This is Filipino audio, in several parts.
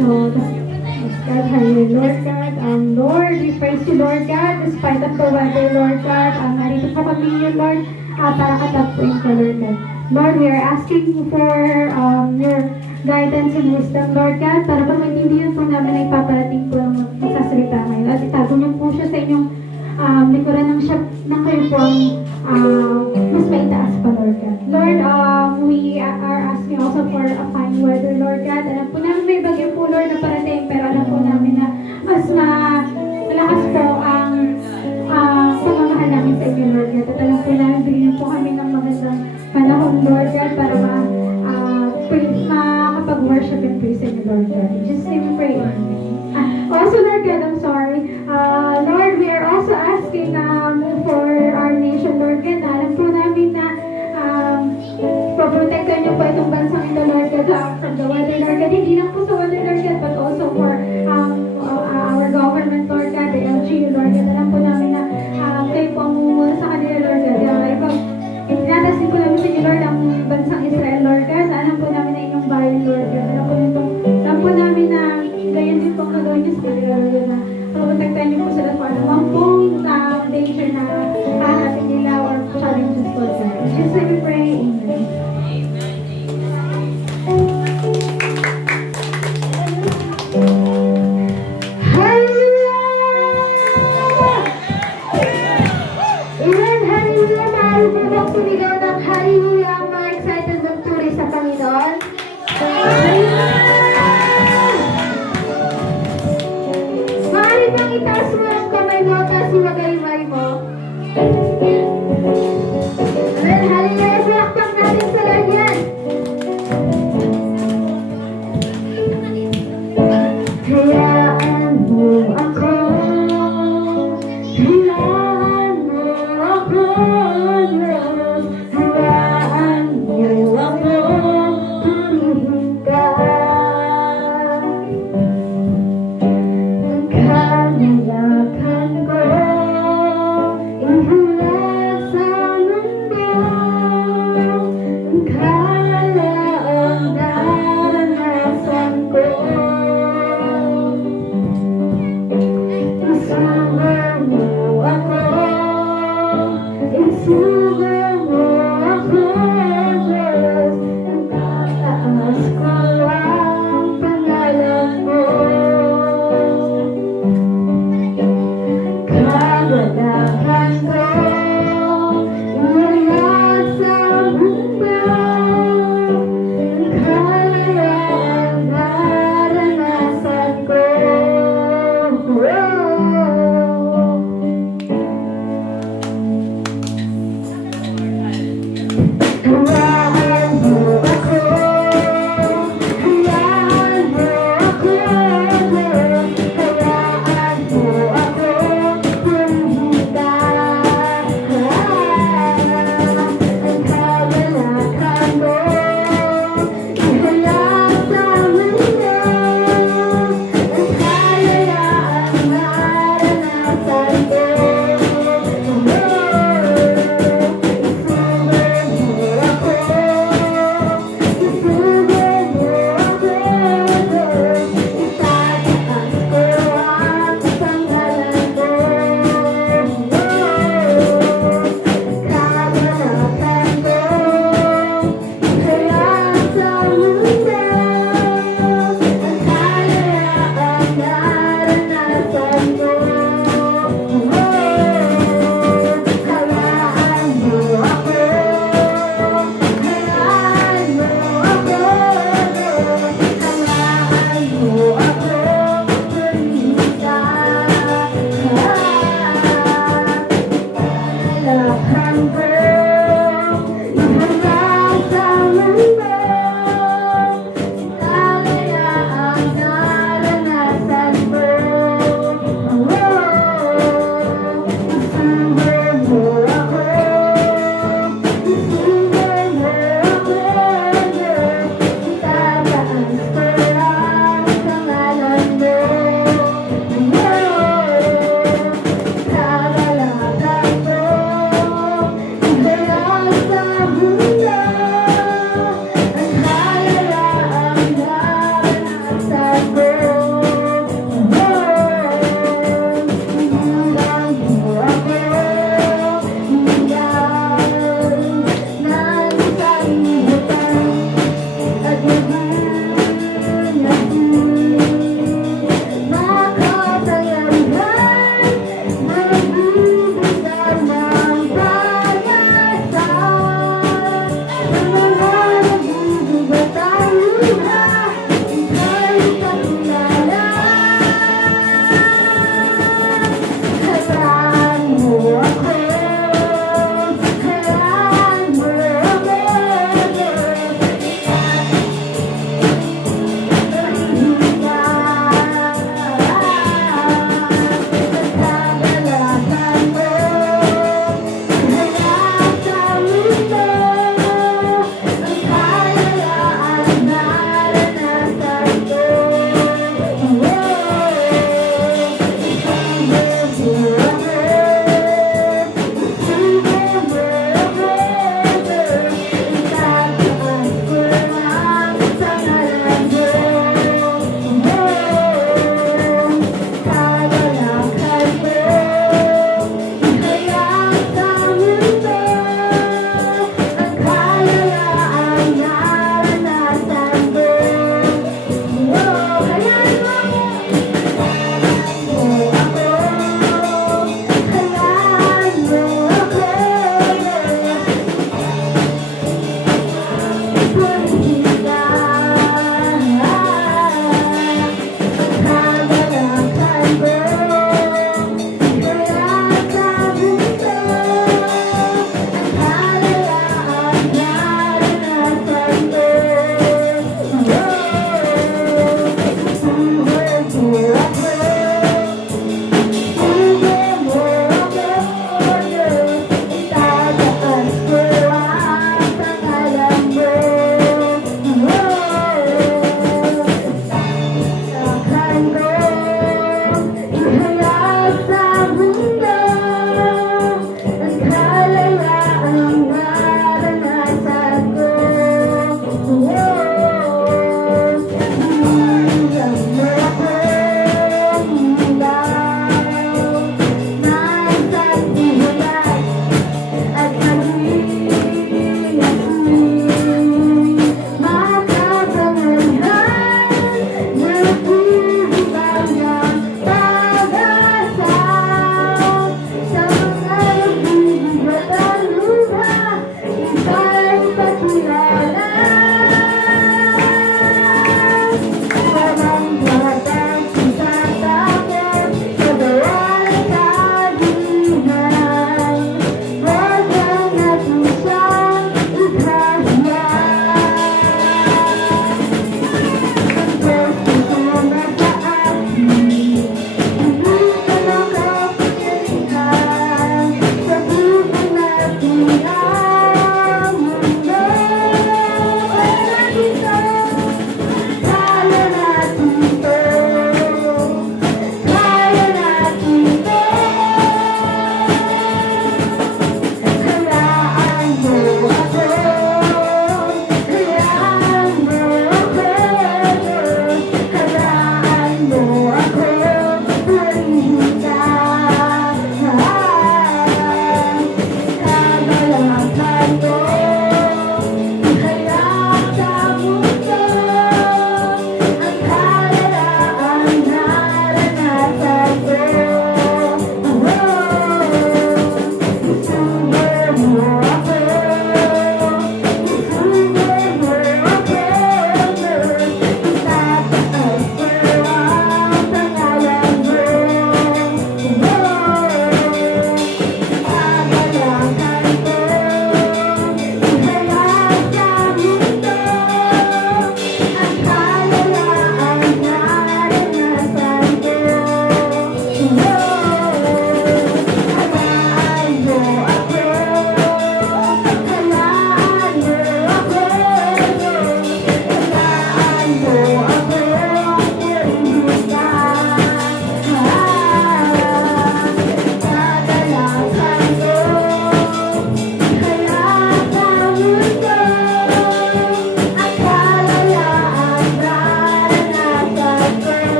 So, God, hallelujah, Lord God. Lord, we praise you, Lord God, despite of the weather, Lord God. Narito po kami yun, Lord, para katagpuin ka, Lord God. Lord, we are asking for your guidance and wisdom, Lord God, para po maintindihan po namin ay paparating po ang magsasalita ngayon. At itago niyo po siya sa inyong likuran ng siya na kayo po ang mas maitaas pa, Lord God. Lord, we are asking also for a fine weather, Lord God. Alam po namin may bagyo po, Lord, na parating, pero alam po namin na mas malakas po ang pagmamahal namin sa inyo, Lord God. At alam po namin, bigyan po kami ng magandang panahon, Lord God, para makapag-worship and praise in you, Lord God. In Jesus' name we pray. Also, Lord God, I'm sorry. Lord, we are also asking for our nation, Lord God. Alam po namin na protektahan niyo po itong bansang ito, Lord God, from the weather, Lord God. Hindi lang po sa weather, Lord God, but also for our government, Lord God, the LGU, Lord God. Alam po namin na kayo po ang mumula sa kanila, Lord God. Tinatasin po namin sa inyo, Lord, ang bansang Israel, Lord God. Alam po namin na inyong bayan, Lord God. Alam po namin na ganyan din po ang gagawin niyo sa kanila, Lord God, na protektahan niyo po sila kung anumang pong danger na hahanapin nila or challenges, Lord God. In Jesus' name we pray. Amen. Sumigaw ng hallelujah ang mga excited magturi sa Panginoon. Maaari bang itaas mo ang kamay mo at iwagaymay mo?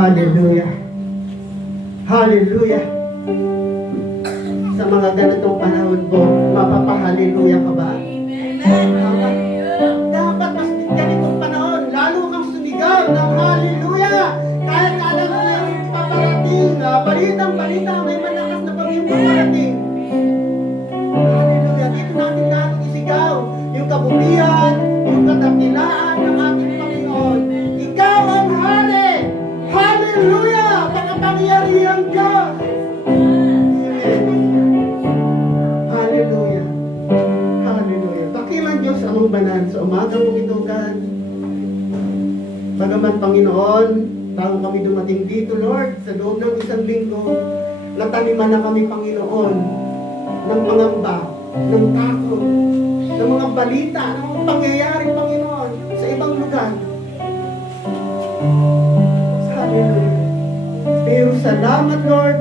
Hallelujah. Hallelujah. Sa mga ganitong panahon po, mapapahallelujah ka ba? Amen. Dapat mas ganitong panahon, lalo kang sumigaw ng hallelujah. Kahit alam mo na yung paparating, balitang-balita, may malakas na pag-ibig paparating. Hallelujah. Dito natin lahat isigaw yung kabutihan, yung kadakilaan ng ating Panginoon. Ikaw ang hari. Hallelujah! Pagkapangyarihan ka! Hallelujah! Hallelujah! Dakilang Diyos among banal sa umaga mong ito, God. Bagaman Panginoon, taong kami dumating dito, Lord, sa loob ng isang linggo, nataniman na kami, Panginoon, ng pangamba, ng takot, ng mga balita, ng mga pangyayari, Panginoon, sa ibang lugar. Hallelujah. Pero salamat, Lord,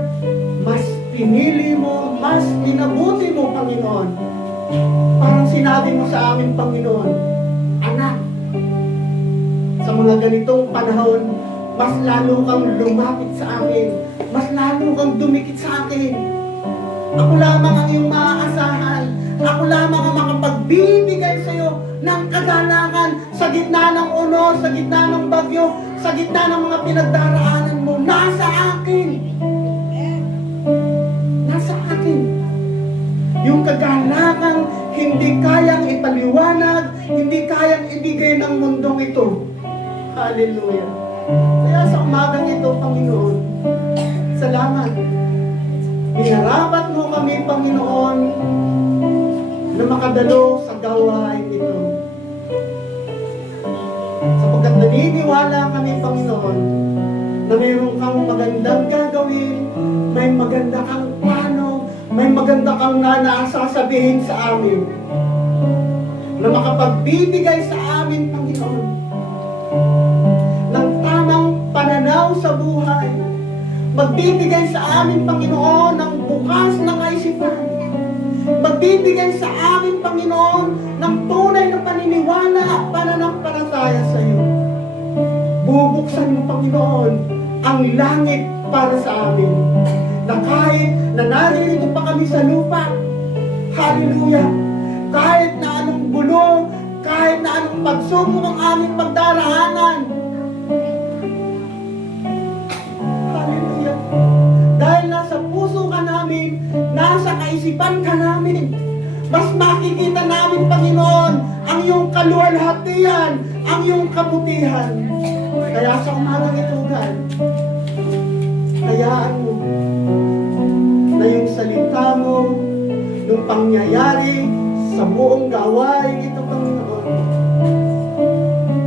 mas pinili mo, mas minabuti mo, Panginoon, sinabi mo sa amin, Panginoon, anak, sa mga ganitong panahon, mas lalo kang lumapit sa akin, mas lalo kang dumikit sa akin. Ako lamang ang iyong maaasahan. Ako lamang ang makapagbibigay sa iyo ng kagalakan sa gitna ng uno, sa gitna ng bagyo, sa gitna ng mga pinagdaraanan mo. Nasa akin. Nasa akin. Yung kagalakang hindi kayang ipaliwanag, hindi kayang ibigay ng mundong ito. Hallelujah. Kaya sa umagang ito, Panginoon, salamat. Minarapat mo kami, Panginoon, na makadalo sa gawain ito. Sapagkat naniniwala kami, Panginoon, na mayroon kang magandang gagawin, may maganda kang plano, may maganda kang sasabihin sa amin, na makapagbibigay sa amin, Panginoon, ng tamang pananaw sa buhay, magbibigay sa amin, Panginoon, ng bukas na kaisipan, magbibigay sa amin, Panginoon, ng tunay na paniniwala at pananampalataya sa iyo. Bubuksan mo, Panginoon, ang langit para sa amin, na kahit na naririto pa kami sa lupa, hallelujah, kahit na anong gulo, kahit na anong pagsubok ang aming pagdaraanan, hallelujah, dahil nasa puso ka namin, nasa kaisipan ka namin, mas makikita namin, Panginoon, ang iyong kaluwalhatian, ang iyong kabutihan. Kaya sa umagang ito, God, hayaan mo na yung salita mo, yung pangyayari sa buong gawain ito, Panginoon,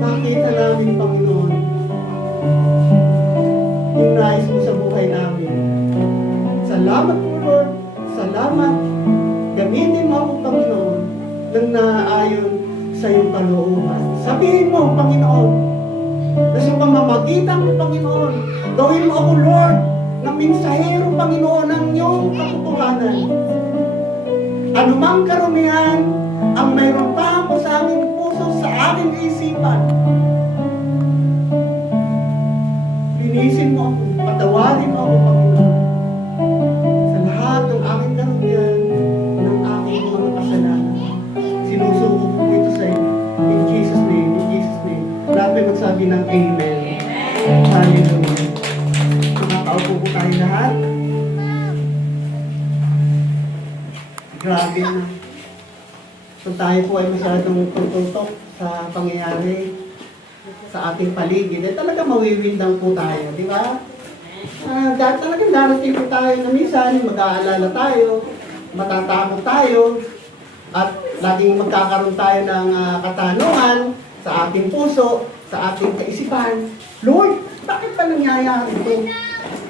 makita namin, Panginoon, yung nais mo sa buhay namin. Salamat po, Lord. Salamat. Gamitin mo ako, Panginoon, nang naaayon sa iyong kalooban. Sabihin mo, Panginoon, na sa pamamagitan mo, Panginoon, gawin mo ako, Lord, na minsahero, Panginoon, ng iyong katotohanan. Anumang karumihan ang mayroon pa ako sa aming puso, sa aming isipan, linisin mo ako, patawarin mo ako, Panginoon, sa lahat ng aking karumihan, ng aking mga kasalanan. Sinusuko ko ito sa iyo. In Jesus' name, in Jesus' name. Lahat ay magsabi ng Amen. Hallelujah. Makakaupo po tayo lahat. Grabe na. So tayo po ay masyadong tututok sa pangyayari sa ating paligid. Eh talaga mawiwindang po tayo, di ba? Talagang darating po tayo na minsan, mag-aalala tayo, matatakot tayo, at laging magkakaroon tayo ng katanungan sa ating puso, sa ating kaisipan. Lord, bakit pa nangyayari ito?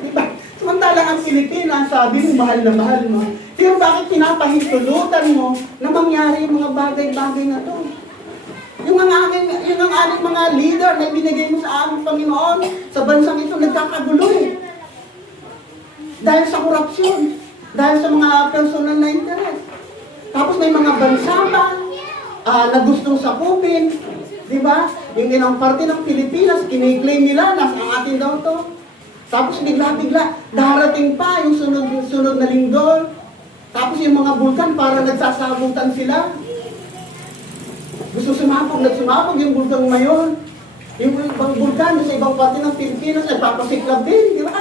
Diba? Samantalang ang Pilipinas, sabi mo, mahal na mahal mo. Pero bakit pinapahintulutan mo na mangyari yung mga bagay-bagay na to? Yung ang aming mga leader na binigay mo sa aming Panginoon, sa bansang ito, nagkakagulo eh. Dahil sa korupsyon, dahil sa mga personal na interest. Tapos may mga bansa pa na gustong sakupin, di ba? Yung ilang parte ng Pilipinas, kiniklaim nila, nasa atin daw to. Tapos bigla-bigla, darating pa yung sunod na linggo. Tapos yung mga bulkan, para nagsasabutan sila. Gusto nagsumapog yung bulkan ngayon. Yung ibang bulkan sa ibang parte ng Pilipinas, nagpapasiklab din, di ba?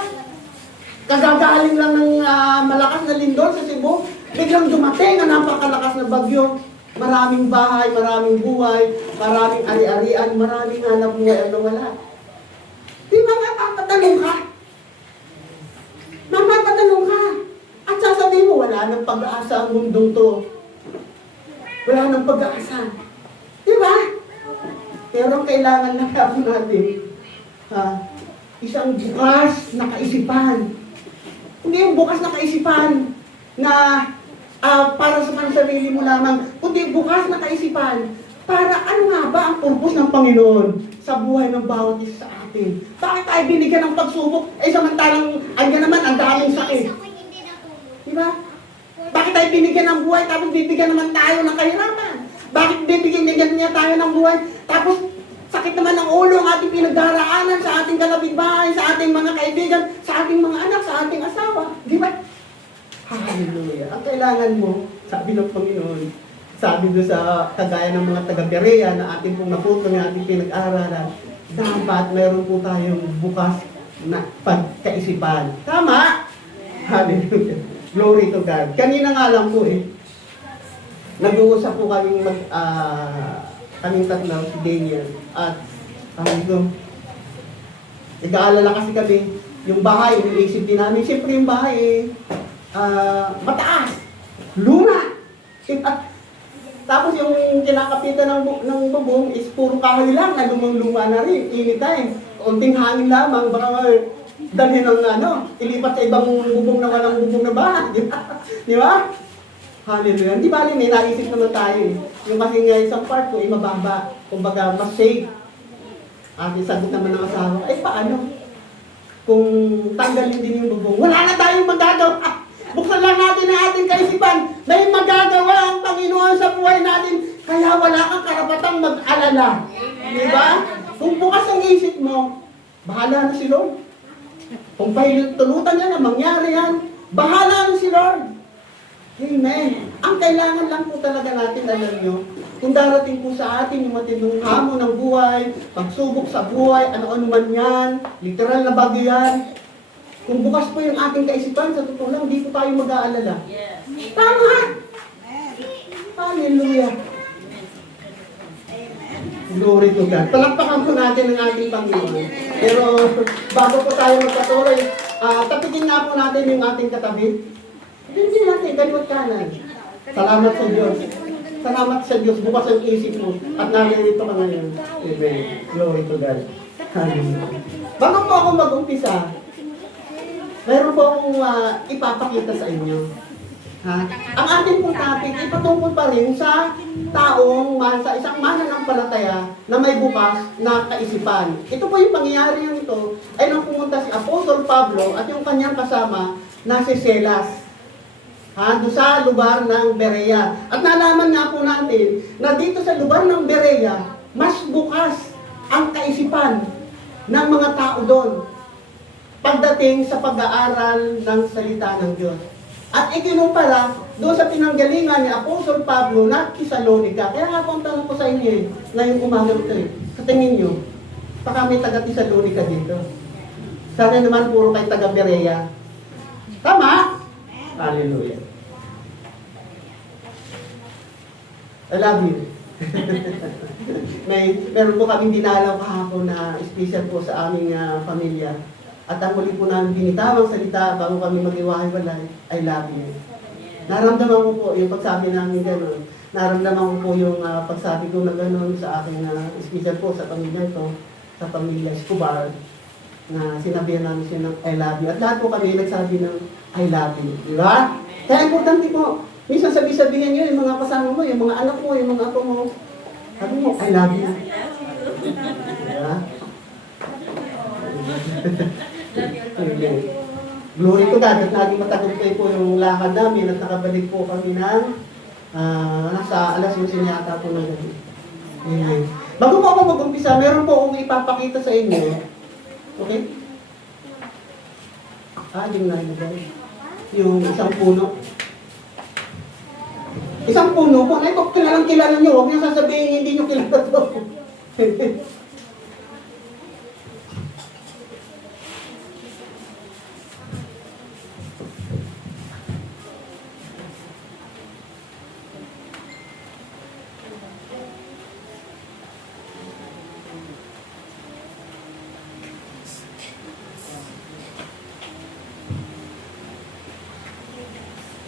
Kagagaling lang ng malakas na lindol sa Cebu, biglang dumating ang napakalakas na bagyo. Maraming bahay, maraming buhay, maraming ari-arian, maraming hanap buhay ang nawala. Di ba mapapatanong ka? Mapapatanong ka. At sasabihin mo, wala nang pag-aasa ang mundong to. Wala nang pag-aasa. Di ba? Pero kailangan na natin isang bukas na kaisipan. Hindi yung bukas na kaisipan na para sa sarili mo lamang, kundi bukas na kaisipan para ano nga ba ang purpose ng Panginoon sa buhay ng bawat isa sa atin. Bakit tayo binigyan ng pagsubok? Samantalang andyan naman ang daming sakit. Diba? Bakit tayo binigyan ng buhay tapos bibigyan naman tayo ng kahirapan? Bakit bibigyan niya tayo ng buhay? Tapos, sakit naman ng ulo ang ating pinagdaraanan sa ating kalabigbahay, sa ating mga kaibigan, sa ating mga anak, sa ating asawa. Di ba? Hallelujah. Ang kailangan mo, sabi ng Panginoon, sabi doon sa kagaya ng mga taga-Berea na ating pong naputo ng ating pinag-aralan, dapat mayroon po tayong bukas na pagkaisipan. Tama? Hallelujah. Glory to God. Kanina nga lang po nag-uusap po kaming kaming tatlo, si Daniel, at nag-aalala kasi kami, yung bahay, iniisip din namin, siyempre yung bahay mataas, luma. Tapos yung kinakapitan ng bubong is puro kahoy lang, na lumang-luma na rin, init tayo. Konting hangin lamang, baka dalhin ng ilipat sa ibang bubong na walang bubong na bahay. Di ba? Hallelujah. Di ba, may naisip naman tayo yung kasi nga isang part ko, mababa. Kumbaga, mas safe. Ang sagot naman ng asawa, paano? Kung tanggalin din yung bubong, wala na tayong magagawa. Buksan lang natin ang ating kaisipan. May magagawa ang Panginoon sa buhay natin. Kaya wala kang karapatang mag-alala. Di ba? Kung bukas ang isip mo, bahala na si Lord. Kung tulutan niya na mangyari yan, bahala na si Lord. Amen. Ang kailangan lang po talaga natin, alam nyo, kung darating po sa atin yung matindong hamon ng buhay, pagsubok sa buhay, ano-ano man yan, literal na bagyo yan, kung bukas po yung ating kaisipan, sa totoo lang, hindi po tayo mag-aalala. Yes. Tama! Hallelujah! Glory to God. Palakpakan po natin ang ating Panginoon. Pero bago po tayo magpatuloy, tapitin nga po natin yung ating katabi. Hindi natin, kaliwat kanan. Salamat sa Diyos. Salamat sa Diyos. Bukas ang isip mo. At naririto ka ngayon. Amen. Glory to God. Hallelujah. Bago po ako mag-umpisa, mayroon po akong ipapakita sa inyo. Ang ating pong topic ay patungkol pa rin sa sa isang mananampalataya na may bukas na kaisipan. Ito po yung pangyayari yung ito ay nang pumunta si Apostol Pablo at yung kanyang kasama na si Silas. Doon sa lugar ng Berea. At nalaman nga po natin na dito sa lugar ng Berea, mas bukas ang kaisipan ng mga tao doon pagdating sa pag-aaral ng salita ng Diyos. At ikinumpara doon sa pinanggalingan ni Apostol Pablo na Thessalonica. Kaya nga po ang tanong ko sa inyo ngayong umaga ito sa tingin nyo, baka may taga-Thessalonica dito. Sana naman puro kay taga-Berea. Tama? Hallelujah. I love you. Meron po kaming dinalaw kahapon na special po sa aming pamilya. At ang muli po namin binitawang salita bago kami mag-iwahiwalay, I love you. Naramdaman ko po yung pagsabi namin gano'n. Naramdaman ko po yung pagsabi ko na gano'n sa aking special po sa pamilya ito, sa pamilya Escobar, na sinabihan namin siya ng I love you. At lahat po kami nagsabi ng I love you. Di ba? Kaya importante po, minsan sabi-sabihin nyo yung mga kasama mo, yung mga anak mo, yung mga apo mo. Sabi mo, I love you. Diba? Glory to God. At naging matagumpay po yung lakad namin at nakabalik po kami ng nasa alas 11 yata po na gabi. Amen. Bago po ako mag-umpisa, meron po akong ipapakita sa inyo. Okay? Yung nalagay. Yung isang puno. Isang puno po. Ay, kung kilala nyo, huwag nyo sasabihin hindi nyo kilala to.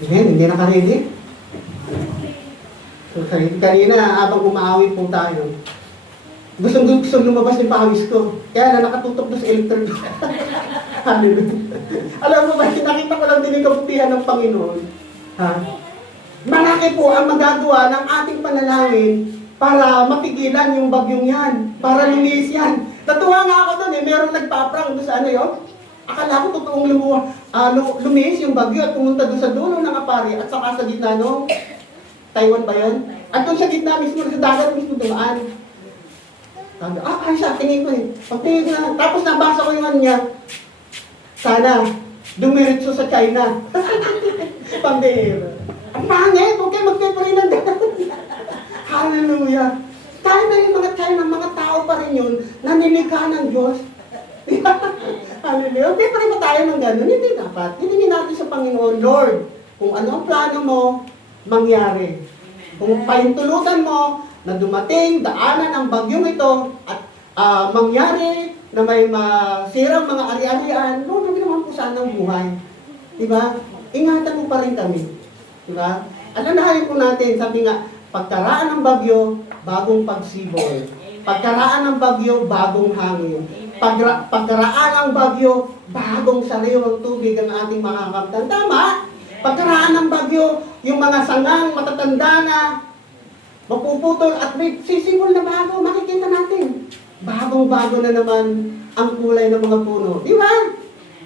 Amen, hindi naka-ready. So, kanina, habang umaawi po tayo, gusto lumabas yung pawis ko. Kaya na nakatutok doon sa electric. Hallelujah. Alam mo ba, nakita ko lang din yung kabutihan ng Panginoon. Malaki po ang magagawa ng ating panalangin para mapigilan yung bagyong yan, para lumis yan. Natuwa nga ako doon merong nagpaprang doon sa akala ko totoong lumis yung bagyo at pumunta doon sa dulo ng apari at saka sa gitna Taiwan ba yun? At doon sa gitna mismo, sa dagat mismo dumaan. Sabi, ay siya, tingin ko eh. Pagtingin ko na, tapos nabasa ko yung ano niya, sana, dumiritso sa China. Pambihira. Ang pangit, huwag kayo magpipray ng dagat. Hallelujah. Tayo na yung mga China, mga tao pa rin yun, na nilikha ng Diyos. Hallelujah. Hindi pa rin ba tayo ng gano'n? Hindi dapat. Hilingin natin sa Panginoon, Lord, kung ano ang plano mo, mangyari. Kung pahintulutan mo na dumating, daanan ang bagyong ito, at mangyari na may masirang mga ari-arian, Lord, hindi naman po sana ang buhay. Diba? Ingatan mo pa rin kami. Diba? Alalahanin po natin, sabi nga, pagkaraan ng bagyo, bagong pagsibol. Pagkaraan ng bagyo, bagong hangin. Pagkaraan ng bagyo, bagong sariwang tubig ang ating makakamtan. Tama? Pagkaraan ng bagyo, yung mga sangang matatanda na, mapuputol at may sisibol na bago, makikita natin. Bagong-bago na naman ang kulay ng mga puno. Di ba?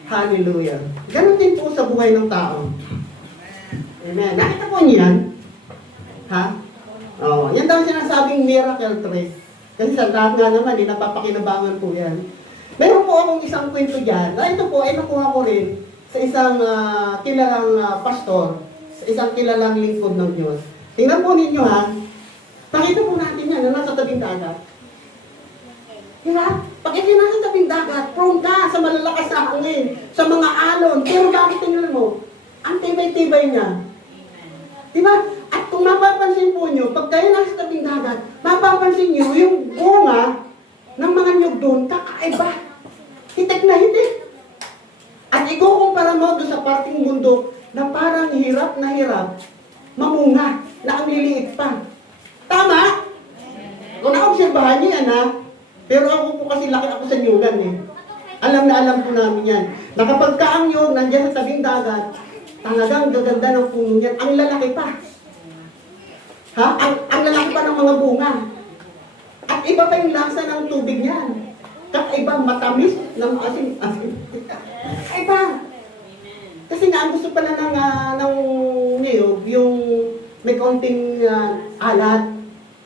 Hallelujah. Ganon din po sa buhay ng tao. Amen. Nakita po niyo yan? Ha? Oh, yan daw sinasabing miracle trace. Kasi sa lahat nga naman, napapakinabangan po yan. Meron po akong isang kwento dyan. Na ito po, ay nakuha ko rin sa isang kilalang pastor, sa isang kilalang lingkod ng Diyos. Tingnan po ninyo ha. Pakita po natin yan, na nasa tabing dagat. Diba? Pag ito nasa tabing dagat, prone ka sa malalakas na hangin, sa mga alon. Pero bakit tingnan mo? Ang tibay-tibay niya. Diba? At kung mapapansin po nyo, pag kayo nasa tabing dagat, mapapansin nyo yung bunga ng mga nyug doon, kakaiba. Hitik na hitik. At ikukumpara mo doon sa parting bundok na parang hirap na hirap, mamunga, na ang liliit pa. Tama? Kung naobserbahan niyo yan ha, pero ako po kasi laki ako sa nyugan eh. Alam na alam po namin yan. Na kapag ka ang nyug nandiyan sa tabing dagat, talagang gaganda ng puno niyan. Ang lalaki pa. Ha? Ang lalaki pa ng mga bunga. At iba pa yung lasa ng tubig niyan. Kakaiba, matamis na maasim-asim. Iba. Kasi nga, ang gusto pala ng niyog, yung may konting alat.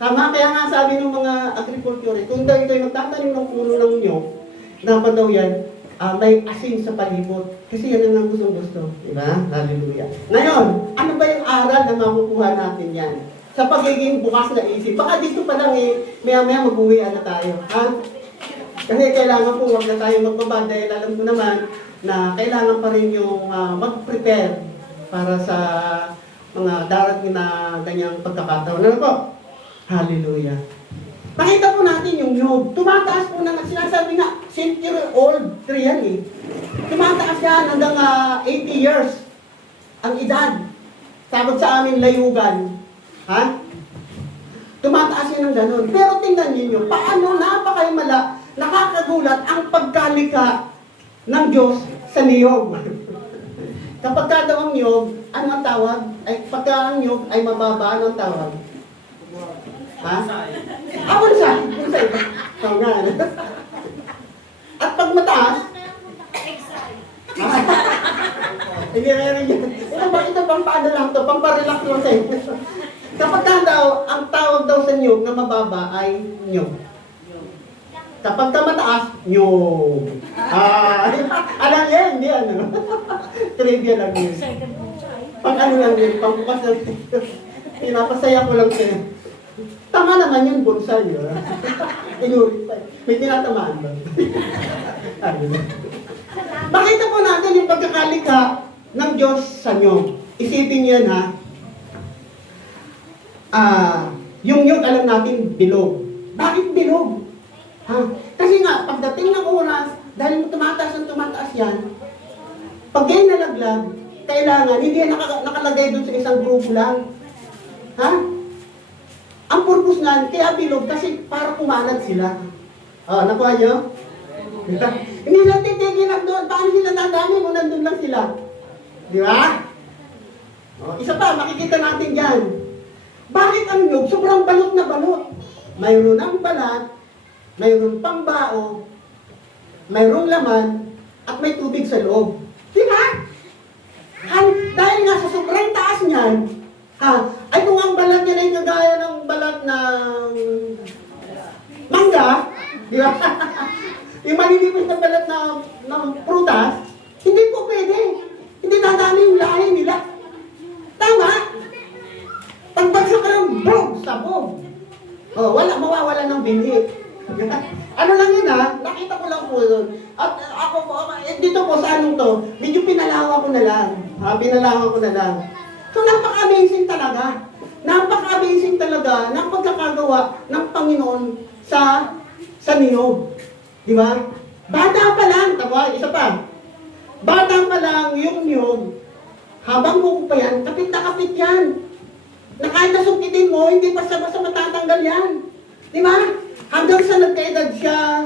Tama, kaya nga sabi ng mga agriculture, kung daw ito'y magtatanim ng puno ng niyog, dapat daw yan, may asin sa palibot. Kasi yan ang gustong-gusto. Diba? Hallelujah. Ngayon, ano ba yung aral na makukuha natin yan? Sa pagiging bukas na isip. Baka dito pa lang maya-maya mag-uwian na tayo. Ha? Kasi kailangan po huwag na tayo magbaba dahil alam ko naman na kailangan pa rin yung mag-prepare para sa mga darating na ganyang pagkakataon. Ano po? Hallelujah. Pakita po natin yung nyug. Tumataas po na, sinasabi nga, century-old tree yan eh. Tumataas yan hanggang 80 years ang edad. Sabag sa amin layugan. Ha? Tumataas yan ng ganun. Pero tingnan niyo, paano nakakagulat ang pagkalika ng Diyos sa niyog. Kapag ka daw ang niyog, ano ang tawag? Ay, pagka ang niyog ay mababa, ano ang tawag? Ha? Bonsai. Bonsai. Oo nga. At pag mataas, hindi rin yan. Ito pang paano lang to, pang parelax lang sa'yo. Kapag ka daw, ang tawag daw sa niyog na mababa ay niyog. Kapag ka mataas, niyog. Alam yan, hindi ano. Trivia lang yun. Pang ano lang yun, pang bukas lang. Pinapasaya ko lang sa'yo. Tama naman yun, bonsai yun. Inulit pa. May tinatamaan ba? Makita po natin yung pagkakalika ng Diyos sa niyog. Isipin niyo yan ha. Yung niyog alam natin bilog. Bakit bilog? Ha? Kasi nga, pagdating ng oras, dahil tumataas yan, pag yan nalaglag, kailangan, hindi yan nakalagay doon sa isang grupo lang. Ha? Ang purpose nga, kaya bilog, kasi para kumalat sila. Nakuha niyo? Hindi lang titigil lang doon. Paano sila dadami kung nandun lang sila? Di ba? Isa pa, makikita natin yan. Bakit ang nyug? Sobrang balot na balot. Mayroon ang balat, mayroon pang bao, mayroong laman, at may tubig sa loob. Di ba? Dahil nga sa sobrang taas niyan, Ha? Ay kung ang balat niya ay kagaya ng balat ng mangga, di ba? Yung maninipis na balat ng prutas, hindi po pwede. Hindi dadami yung lahi nila. Tama? Pagbagsak ka ng bog, sabog. Oh, mawawala ng binhi. Ano lang yun ha? Nakita ko lang po yun. At ako po, dito po sa anong to, medyo pinalawa ko na lang. Ha? Pinalawa ko na lang. So napaka-amazing talaga. Napaka-amazing talaga ng pagkakagawa ng Panginoon sa niyog. Di ba? Bata pa lang, tawa, isa pa. Bata pa lang yung niyog, habang buko pa yan, kapit na kapit yan. Na kahit nasukitin mo, hindi pa sa matatanggal yan. Di ba? Hanggang sa nagkaedad siya,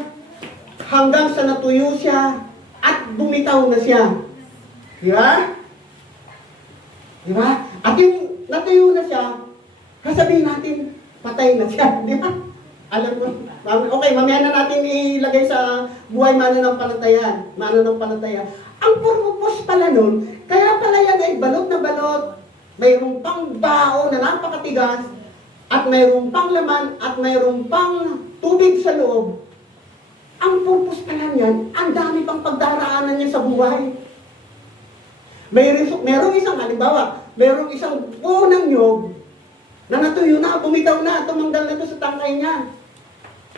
hanggang sa natuyo siya, at bumitaw na siya. Di ba? Di ba? At yung natuyo na siya, sasabihin natin, patay na siya. Di ba? Alam mo, okay, mamaya na natin ilagay sa buhay mananampalataya. Mananampalataya. Ang purpose pala nun, kaya pala yan ay balot na balot, mayroong pang bao na napakatigas, at mayroong pang laman, at mayroong pang tubig sa loob. Ang purpose pala niyan, ang dami pang pagdaraanan niya sa buhay. Mayroong isang, halimbawa, mayroong isang buo ng nyog, na natuyo na, bumitaw na, tumanggal na ito sa tangkay niya.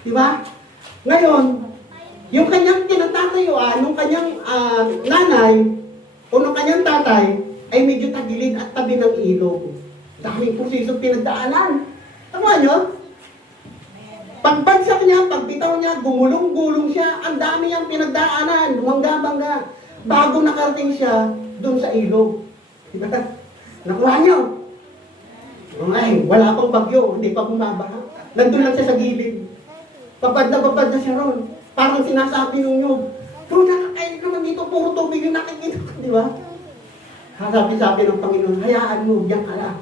Di ba? Ngayon, yung kanyang kinatatayuan, yung kanyang nanay, o yung kanyang tatay, ay medyo tagilid at tabi ng ilog. Daming proseso pinagdaanan. Tama nyo? Pagbagsak niya, pagbitaw niya, gumulong-gulong siya, ang dami niyang pinagdaanan, bangga-bangga, bago nakarating siya doon sa ilog. Diba? Nakuha niyo? Ay, wala pang bagyo, hindi pa bumabaha. Nandun lang siya sa gilid. Babad na siya ron. Parang sinasabi ninyo, bro, nakakain naman dito, puro tubig yung nakikita ko, di ba? Sabi ng Panginoon, hayaan mo, diyan ka lang.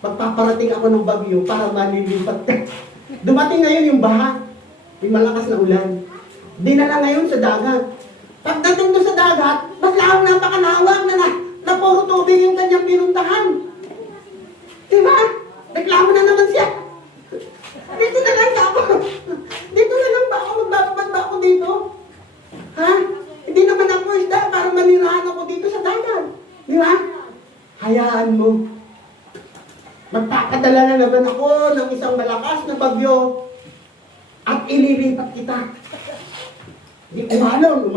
Magpaparating ako ng bagyo para malilipat ka. Dumating ngayon yung baha. May malakas na ulan. Dinala ngayon sa dagat. Pagdating doon sa dagat, mas lang napakalawak na puro tubig yung kanyang pinuntahan. Diba? Reklamo na naman siya. Dito na lang ako. Dito na lang ba ako? Magbabad ba ako dito? Ha? Hindi naman ako isda para manirahan ako dito sa dagat. Di ba? Hayaan mo. Magpakadala na naman ako ng isang malakas na bagyo at ililipat kita. Di umalon.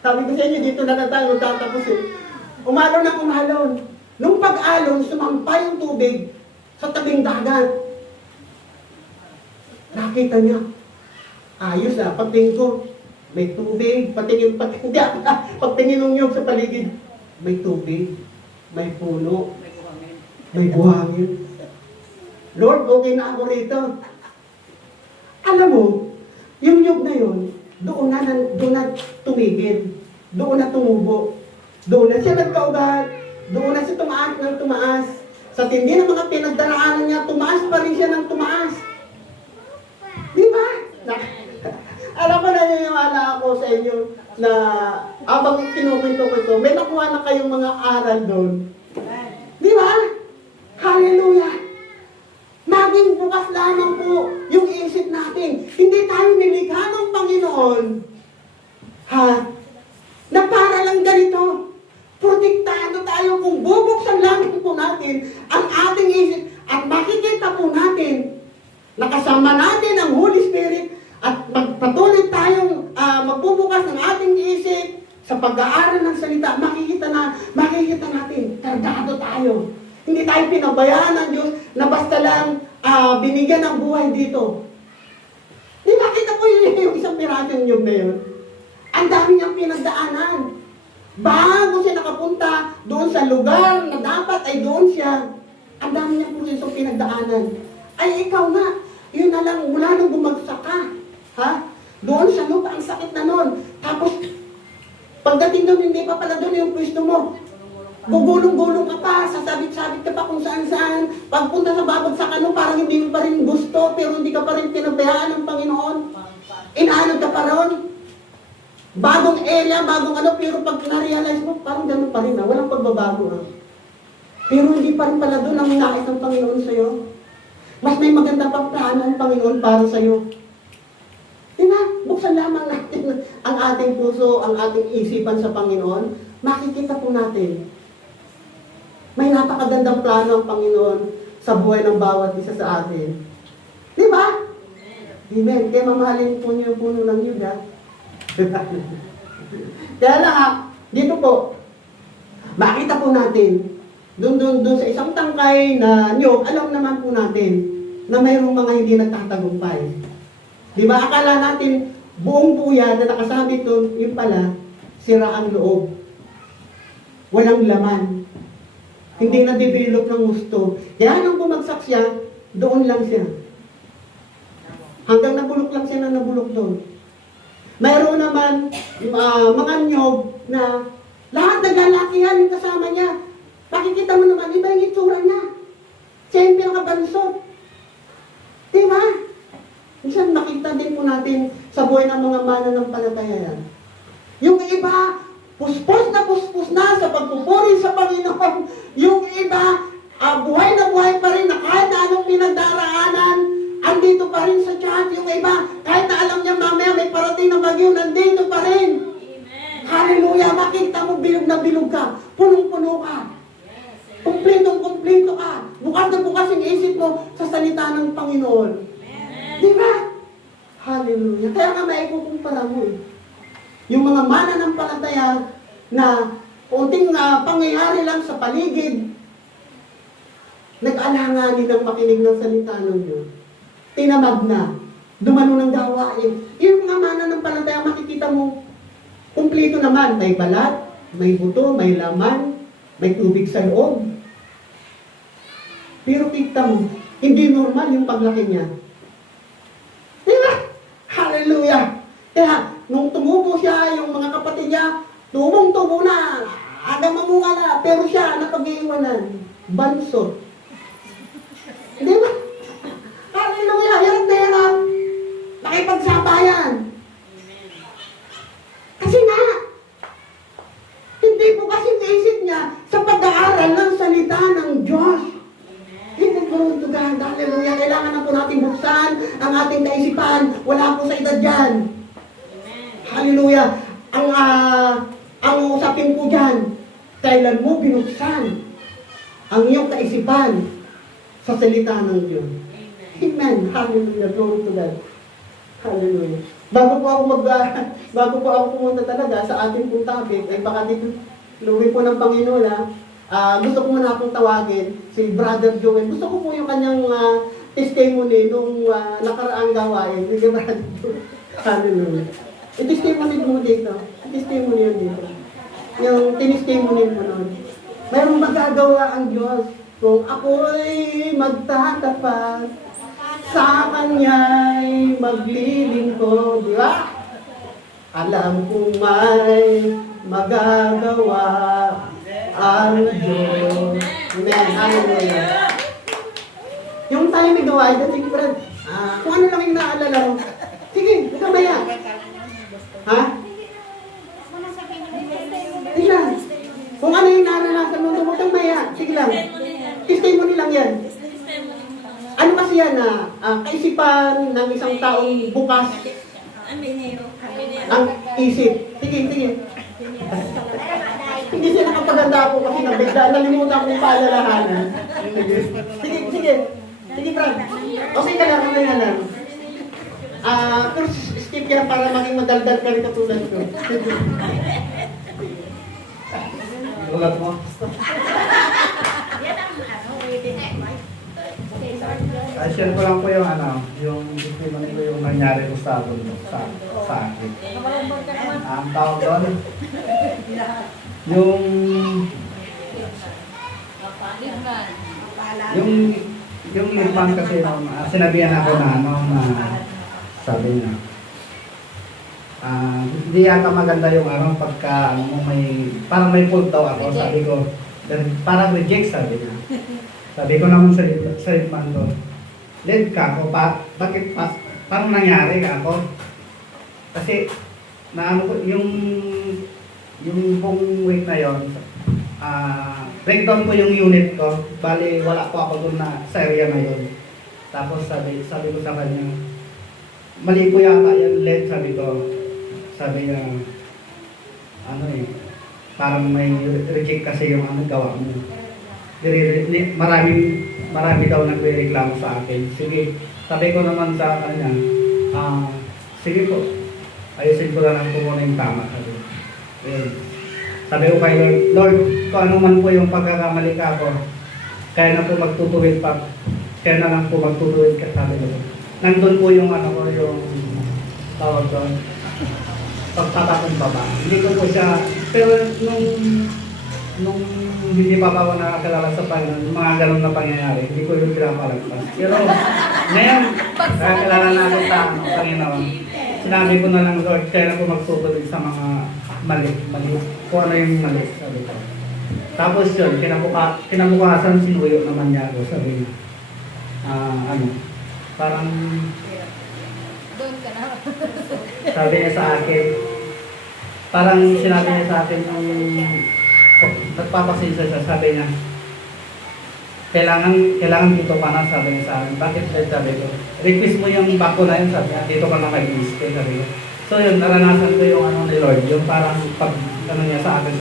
Sabi ko sa inyo, dito na tayo tatapos eh. Umalon. Nung pag-alon, sumampay yung tubig sa tabing dagat. Nakita niya. Ayos na, pagtingin ko, may tubig. Pagtingin ng nyog sa paligid, may tubig, may puno, may buhangin. Lord, okay na ako rito. Alam mo, yung nyog na yun, doon na tumigil, doon na tumubo. Doon na siya nagkaugat, doon na siya tumaas. Sa tindi ng mga pinagdaraanan niya, tumaas pa rin siya ng tumaas. Di ba? Alam mo, naniniwala ako sa inyo na abang kinukwento ko ito, may nakuha na kayong mga aral doon. Di ba? Hallelujah! Maging bukas lamang po yung isip natin. Hindi tayo nilikha ng Panginoon. Na para lang ganito. Protektado tayo kung bubuksan lang po natin ang ating isip at makikita po natin nakasama natin ang Holy Spirit at magpatuloy tayong magbubukas ng ating isip sa pag-aaral ng salita, makikita natin, kargado tayo. Hindi tayo pinabayaan ng Diyos na basta lang binigyan ng buhay dito. Di ba, kita po yung isang piratong nyug na yun? Ang dami niyang pinagdaanan. Bago siya nakapunta doon sa lugar na dapat ay doon siya, ang dami niyang prosesong pinagdaanan. Ay, ikaw na, yun na lang, mula nang bumagsak ka. Doon sa lupa, ang sakit na nun. Tapos, pagdating doon, hindi pa pala doon yung pwesto mo. Gugulong-gulong ka pa, sasabit-sabit ka pa kung saan-saan. Pagpunta sa babagsakan mo, parang hindi mo pa rin gusto, pero hindi ka pa rin pinabayaan ng Panginoon. Inaanod ka pa ron. Bagong area, bagong pero pag na-realize mo, parang ganun pa rin walang pagbabago Pero hindi pa rin pala doon ang nais ng Panginoon sa'yo. Mas may maganda pang plano ang Panginoon para sa'yo. Diba? Buksan lamang natin ang ating puso, ang ating isipan sa Panginoon. Makikita po natin. May napakagandang plano ang Panginoon sa buhay ng bawat isa sa atin. Diba? Amen. Kaya mamahalin po niyo yung puno ng Yuda. Kaya lang dito po, makita po natin, doon sa isang tangkay na niyog, alam naman po natin na mayroong mga hindi nagtatagumpay. Di ba? Akala natin buong buya na nakasabit doon, yung pala, sira ang loob. Walang laman. Hindi na-develop ng gusto. Kaya nung bumagsak siya, doon lang siya. Hanggang nabulok lang siya na nabulok doon. Mayroon naman mga niyog na lahat naglalakihan yung kasama niya. Pakikita mo naman, iba yung itsura niya. Siya yung pinakabansot. Diba? Minsan makita din po natin sa buhay ng mga mananampalataya yan. Yung iba, puspos na sa pagpupuri sa Panginoon. Yung iba, buhay na buhay pa rin na kahit na anong pinagdaraanan, andito pa rin sa chat. Yung iba, kahit na alam niya mamaya may parating na bagyo, nandito pa rin. Amen. Hallelujah! Makita mo bilog na bilog ka. Punong-puno ka. Kumpletong-kumpleto ka. Bukas na bukas yung isip mo sa salita ng Panginoon. Di ba? Hallelujah. Kaya nga maikukumpara mo eh. Yung mga mananampalataya na kunting pangyayari lang sa paligid, nag-alanganin ng makinig ng salita ng Diyos. Tinamad na. Dumano ng gawain. Yung mga mananampalataya, makikita mo, kumpleto naman. May balat, may buto, may laman, may tubig sa loob. Pero kita mo, hindi normal yung paglaki niya. Diba? Hallelujah! Kaya, nung tumubo siya, yung mga kapatid niya, tubong-tubo na, hanggang mamunga na, pero siya, napag-iiwanan. Bansot. Diba? Hallelujah! Hirap na hirap. Nakipagsabayan. Kasi nga, hindi po kasi naisip niya sa pag-aaral ng salita ng Diyos. Hindi po ito ganda. Hallelujah. Kailangan na po natin buksan ang ating kaisipan. Wala po sa edad dyan. Hallelujah. Ang usapin po dyan, kailan mo binuksan ang iyong kaisipan sa salita ng Diyos. Amen. Hallelujah. Glory to God. Hallelujah. Bago po ako pumunta talaga sa ating pong topic, ay baka dito, luwi po ng Panginoon gusto ko muna akong tawagin si Brother Joel. Gusto ko po yung kanyang testimony nung nakaraang gawain. Hindi Brother Joel. Hallelujah. I-testimony mo dito. I-testimony yun dito. Yung tinistimony mo nun. Mayroong magagawa ang Diyos kung ako'y magtatapat sa Kanya'y maglilingkod. Di ba? Alam kong may magagawa ang Diyos. Amen. Hallelujah. Yung tayo may gawain, sige Brad, kung ano lang yung naalala mo, sige, ikaw ba yan? Ha? Sige lang. Kung ano yung naranasan mo, huwag kang maya. Sige lang. Testimony lang yan. Ano kasi yan kaisipan ng isang taong bukas ang isip. Sige. Hindi siya nakapaganda po kasi nabigla. Nalimutan kong paalalahanan. Sige. Sige, Brad. Okay ka lang, okay na lang. Pero skip yan para maging madaldal ka rin katulad ko. Ulat mo? I-share ko lang po yung yung testimony ko yung nangyari ko sa akin. Ang tawag doon, yung lirpan kasi sinabihan ako na sabi niya, hindi yata maganda yung pagka parang may fault daw ako, sabi ko, parang reject sabi niya. Sabi ko naman sa lirpan ko, led ka ako, bakit parang nangyari ka ako? Kasi yung buong week na yon, breakdown ko yung unit ko. Bali, wala po ako doon na sa area na yun. Tapos sabi ko sa kanya, mali po yata yan, LED, sabi ko. Sabi niya, ano eh, parang may reject kasi yung ano gawa mo. Marami daw nagre-reklamo sa akin. Sige, sabi ko naman sa kanya, sige po, ayusin ko na lang po muna yung tama. Sabi ko kay Lord, Lord, kung ano man po yung pagkakamali ka ako, kaya na po magtutuwid pa, kaya na lang po magtutuwid ka, sabi ko. Nandun po yung ano ko, yung tawag doon, pagtatakong baba. Hindi ko po siya, pero nung hindi pa ako nakakilala sa Panginoon, yung mga ganun na pangyayari, hindi ko yung pinapalagpas. Pero ngayon, nakakilala natin sa Panginoon, sinabi ko na lang, Lord, kaya na po magtutuloy sa mga mali. Kung ano yung mali, sabi ko. Tapos yun, kinabukasan sinuyo naman niya ako, sabi niya. Parang Doon ka na. sabi niya sa akin, parang sinabi niya sa akin nung nagpapasensya siya, sabi niya, kailangan dito ka na, sabi niya sa akin. Bakit ba, sabi ko? Request mo yung bako na yun, sabi niya, dito ka na mag-i-stay, sabi ko. So yun, naranasan ko yung ano ni Lord, yung parang pag ano niya sa akin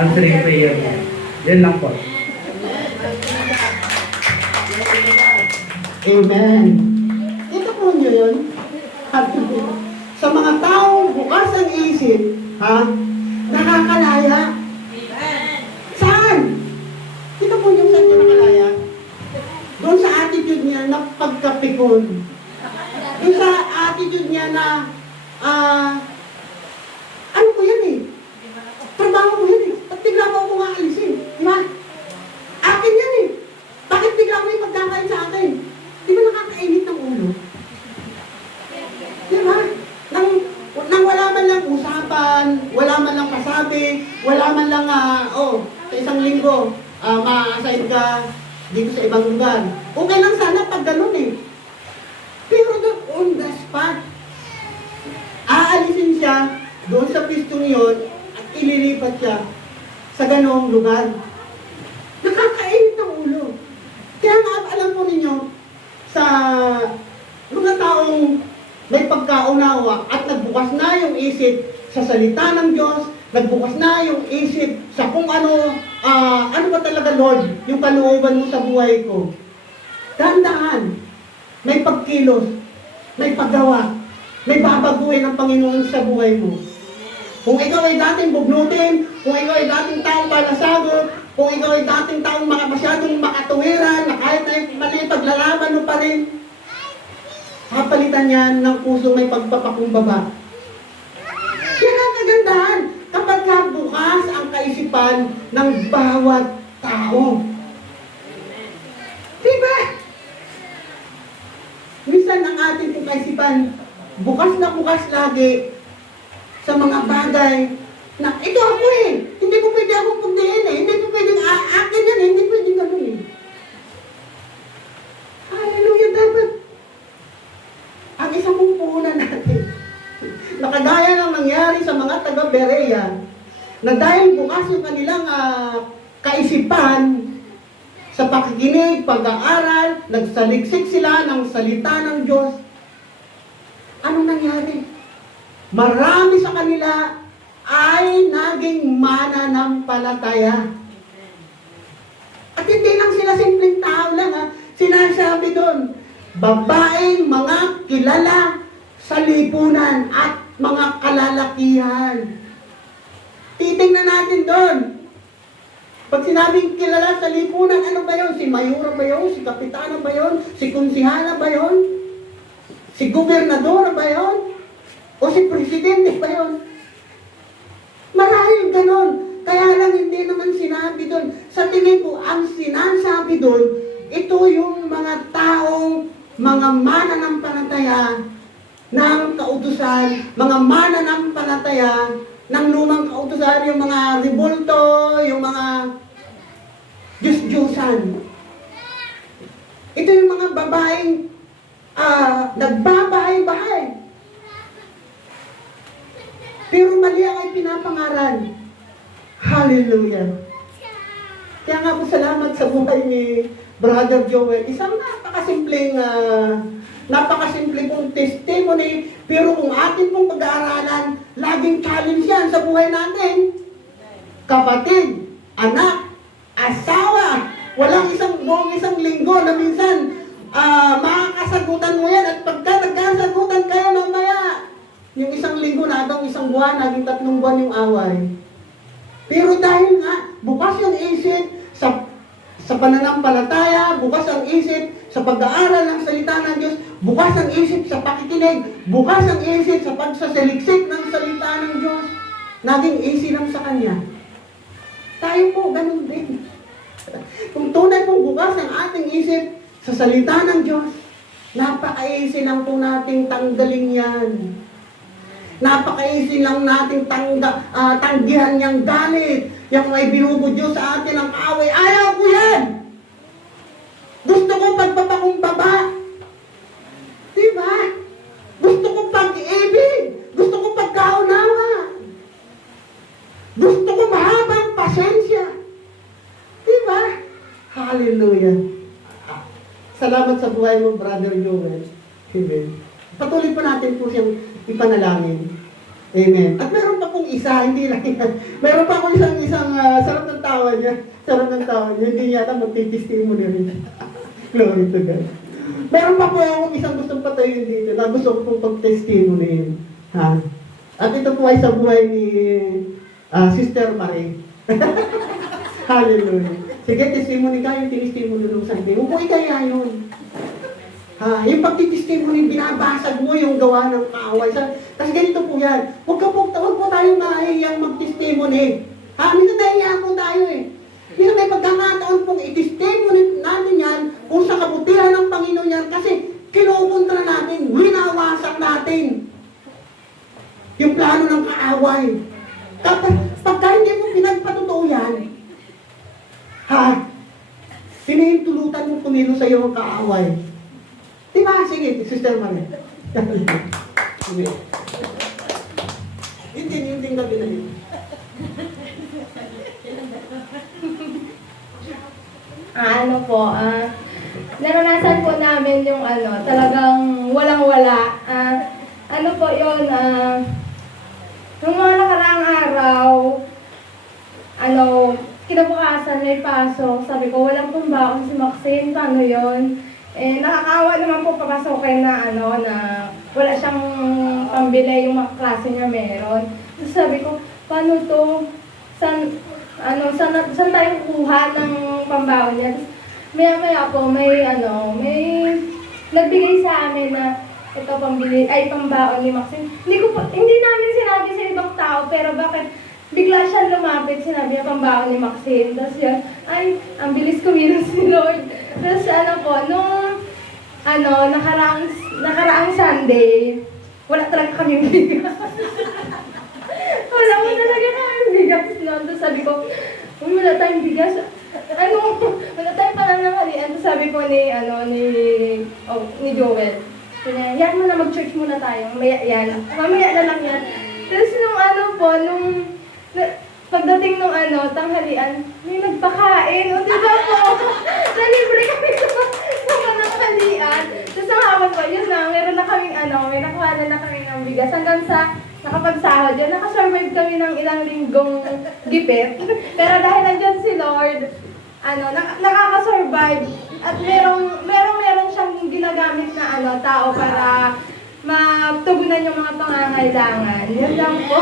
answering prayer niya. Yan lang po. Amen. Ito po nyo yun. Sa mga taong bukas ang isip, nakakalaya. Saan? Ito po yung saan niya nakalaya. Doon sa attitude niya na pagkapikon. Doon sa attitude niya na, ano ko yan eh? Trabaho ko yan eh. At bigla ko ako aalisin. Di ba? Akin yan eh. Bakit bigla ko yung pagkakain sa akin? Di ba nakakainit ng ulo? Di ba? Nang wala man lang usapan, wala man lang pasabi, wala man lang, sa isang linggo, ma-assign ka dito sa ibang lugar. Okay lang sana pag ganun eh. Pero doon, on the spot, aalisin siya doon sa pistong yun at ililipat siya sa ganong lugar. Nakakainit ng ulo. Kaya nga, alam po ninyo, sa mga taong may pagkaunawa at nagbukas na yung isip sa salita ng Diyos, nagbukas na yung isip sa kung ano ba talaga, Lord, yung kalooban mo sa buhay ko. Dahan-dahan, may pagkilos, may paggawa, may babaguhin ng Panginoon sa buhay mo. Kung ikaw ay dating bugnutin, kung ikaw ay dating taong palasagot, kung ikaw ay dating taong masyadong makatuwiran, na kahit na mali paglalaban mo pa rin, papalitan yan ng puso may pagpapakumbaba. Yan ang kagandahan kapag bukas ang kaisipan ng bawat tao. Diba? Minsan ang ating kaisipan, bukas na bukas lagi sa mga bagay na, ito ako eh, hindi ko pwede akong pagdahin eh, hindi ko pwede akin yan eh, hindi pwede gano'n eh. Hallelujah, dapat ang isang pupunan natin, nakagaya ng nangyari sa mga taga-Berea, na dahil bukas yung kanilang kaisipan sa pakikinig, pag-aaral, nagsaliksik sila ng salita ng Diyos. Ano nangyari? Marami sa kanila ay naging mananampalataya. At hindi lang sila simpleng tao lang, sinasabi doon, babaeng mga kilala sa lipunan at mga kalalakihan. Titingnan natin doon. Pag sinabing kilala sa lipunan, ano ba yun? Si Mayura ba yun? Si Kapitana ba yun? Si Konsihala ba yun? Si Gobernador ba yun? O si Presidente ba yun? Marahil ganon. Kaya lang hindi naman sinabi doon. Sa tingin ko, ang sinasabi doon, ito yung mga taong, mga mananampalataya ng kautusan, mga mananampalataya ng lumang kautusan, yung mga ribulto, yung mga Diyos-Diyosan. Ito yung mga babaeng nagbabahay-bahay. Pero mali ang ay pinapangaral. Hallelujah. Kaya nga po salamat sa buhay ni Brother Joel. Isang napakasimpleng pong testimony, pero kung atin pong pag-aaralan, laging challenge yan sa buhay natin. Kapatid, anak, asawa, walang isang linggo na minsan makakasagutan mo yan, at pagka nagkasagutan kayo mamaya, yung isang linggo na itong isang buwan, naging 3 buwan yung away. Pero dahil nga, bukas yung isip sa pananampalataya, bukas ang isip sa pag-aaral ng salita ng Diyos, bukas ang isip sa pakikinig, bukas ang isip sa pagsasaliksik ng salita ng Diyos, naging easy lang sa Kanya. Tayo po, ganun din. Kung tunay pong bukas ang ating isip sa salita ng Diyos, napaka-easy lang po nating tanggalin yan. Napaka-easy lang nating tanggihan niyang galit. Yung may binubudyo sa atin ng kaaway. Ayaw ko yan! Gusto ko pagpapakumbaba. Diba? Gusto ko pag-ibig. Gusto ko pagkaunawa. Gusto ko mahabang pasensya. Diba? Hallelujah. Salamat sa buhay mo, Brother Joel. Amen. Patuloy pa natin po siyang ipanalangin. Amen. At meron pa pong isa, hindi lang yan. Meron pa akong isang sarap ng tawa niya. Sarap ng tawa niya. Hindi yata magtitestimony rin. Glory to God. Meron pa po akong isang gustong patayin dito na gusto ko pong pag-testimony. Ha? At ito po ay sa buhay ni Sister Marie. Hallelujah. Sige, testimony ka, yung tinistimony nung Sunday. Huwag mo ikaya yun. Yung pagtitistimony, binabasag mo yung gawa ng kaaway. Kasi ganito po yan. Huwag po tayong nahihiyang mag-testimony. Minsan nahihiya po tayo eh. Minsan may pagkakataon pong i-testimony natin yan kung sa kabutihan ng Panginoon yan kasi kinukontra natin, winawasak natin yung plano ng kaaway. Tapos, pagka hindi mo pinagpatotoo yan, pinahintulutan mo pumilo sa iyo ang kaaway. Diba? Sige, Sister Marie. Hindi gabi na yun. Naranasan po namin yung talagang walang-wala. Nung mga nakaraang araw, kinabukasan may pasok, sabi ko, walang pumbaon si Maxine, paano yun? Nakakaawa naman po papasokin na wala siyang pambili, yung mga klase niya meron. So sabi ko, paano to? Saan tayo kuha ng pambaon niya? Tapos, maya po, may nagbigay sa amin na ito pambaon ni Maxine. Hindi namin sinabi sa ibang tao, pero bakit bigla siya lumapit, sinabi niya pambaon ni Maxine. Tapos yan, ang bilis kumilos si Lord. Tapos nung nakaraang Sunday, wala talaga kaming bigas. Wala mo talaga kaming bigas noon. Tapos sabi ko, wala tayong bigas. Wala tayong pananangalian. Tapos sabi ko ni Joel, yan mo na, mag-church muna tayo. Mamaya na lang yan. Tapos nung pagdating nung tanghalian, may nagpakain. O diba po? Nalibre kami sa pananghalian. Tapos ang hapon po, yun na, meron na kaming may nakuha na kami ng bigas. Hanggang sa nakapagsahod yun, nakasurvive kami ng ilang linggong gipit. Pero dahil nandyan si Lord, nakakasurvive. At meron siyang ginagamit na tao para matugunan yung mga pangangailangan. Yun lang po.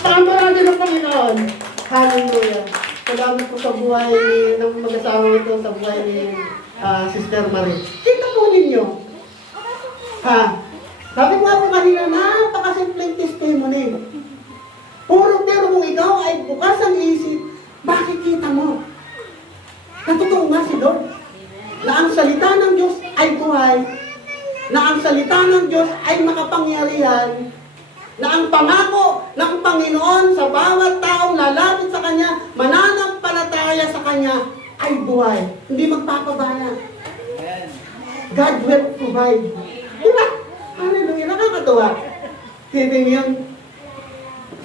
Tama natin ang Panginoon. Hallelujah. Salamat po sa buhay ng mag-asawa ito, sa buhay ni Sister Marie. Kita po ninyo. Sabi ko nga po kanina, napakasimpleng testimony. Pero kung ikaw ay bukas ang isip, makikita mo. Natotoo nga si Lord. Na ang salita ng Diyos ay buhay. Na ang salita ng Diyos ay makapangyarihan. Na ang pangako ng Panginoon sa bawat taong lalapit sa Kanya, mananampalataya sa Kanya, ay buhay. Hindi magpapabaya. God will provide. Diba? Hallelujah. Nakakatuwa. Sipin yun.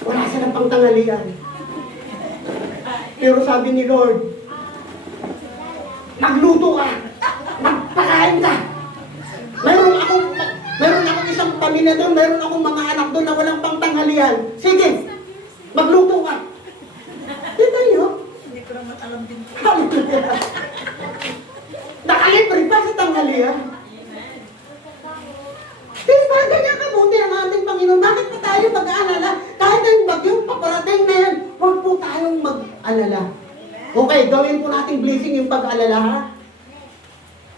Wala silang pangtanghalian. Pero sabi ni Lord, magluto ka, magpakain ka. Mayroon akong isang pamilya doon, mayroon akong mga anak doon na walang pangtanghalian. Sige, magluto ka. Kita niyo? Hindi ko naman alam din po. Nakalibre pa sa tanghalian. Diba, ganyan kabuti ang ating Panginoon. Bakit pa tayo mag-aalala? Kahit na yung bagyong paparating na yan, huwag po tayong mag-alala. Okay, gawin po natin blessing yung pag-alala, ha?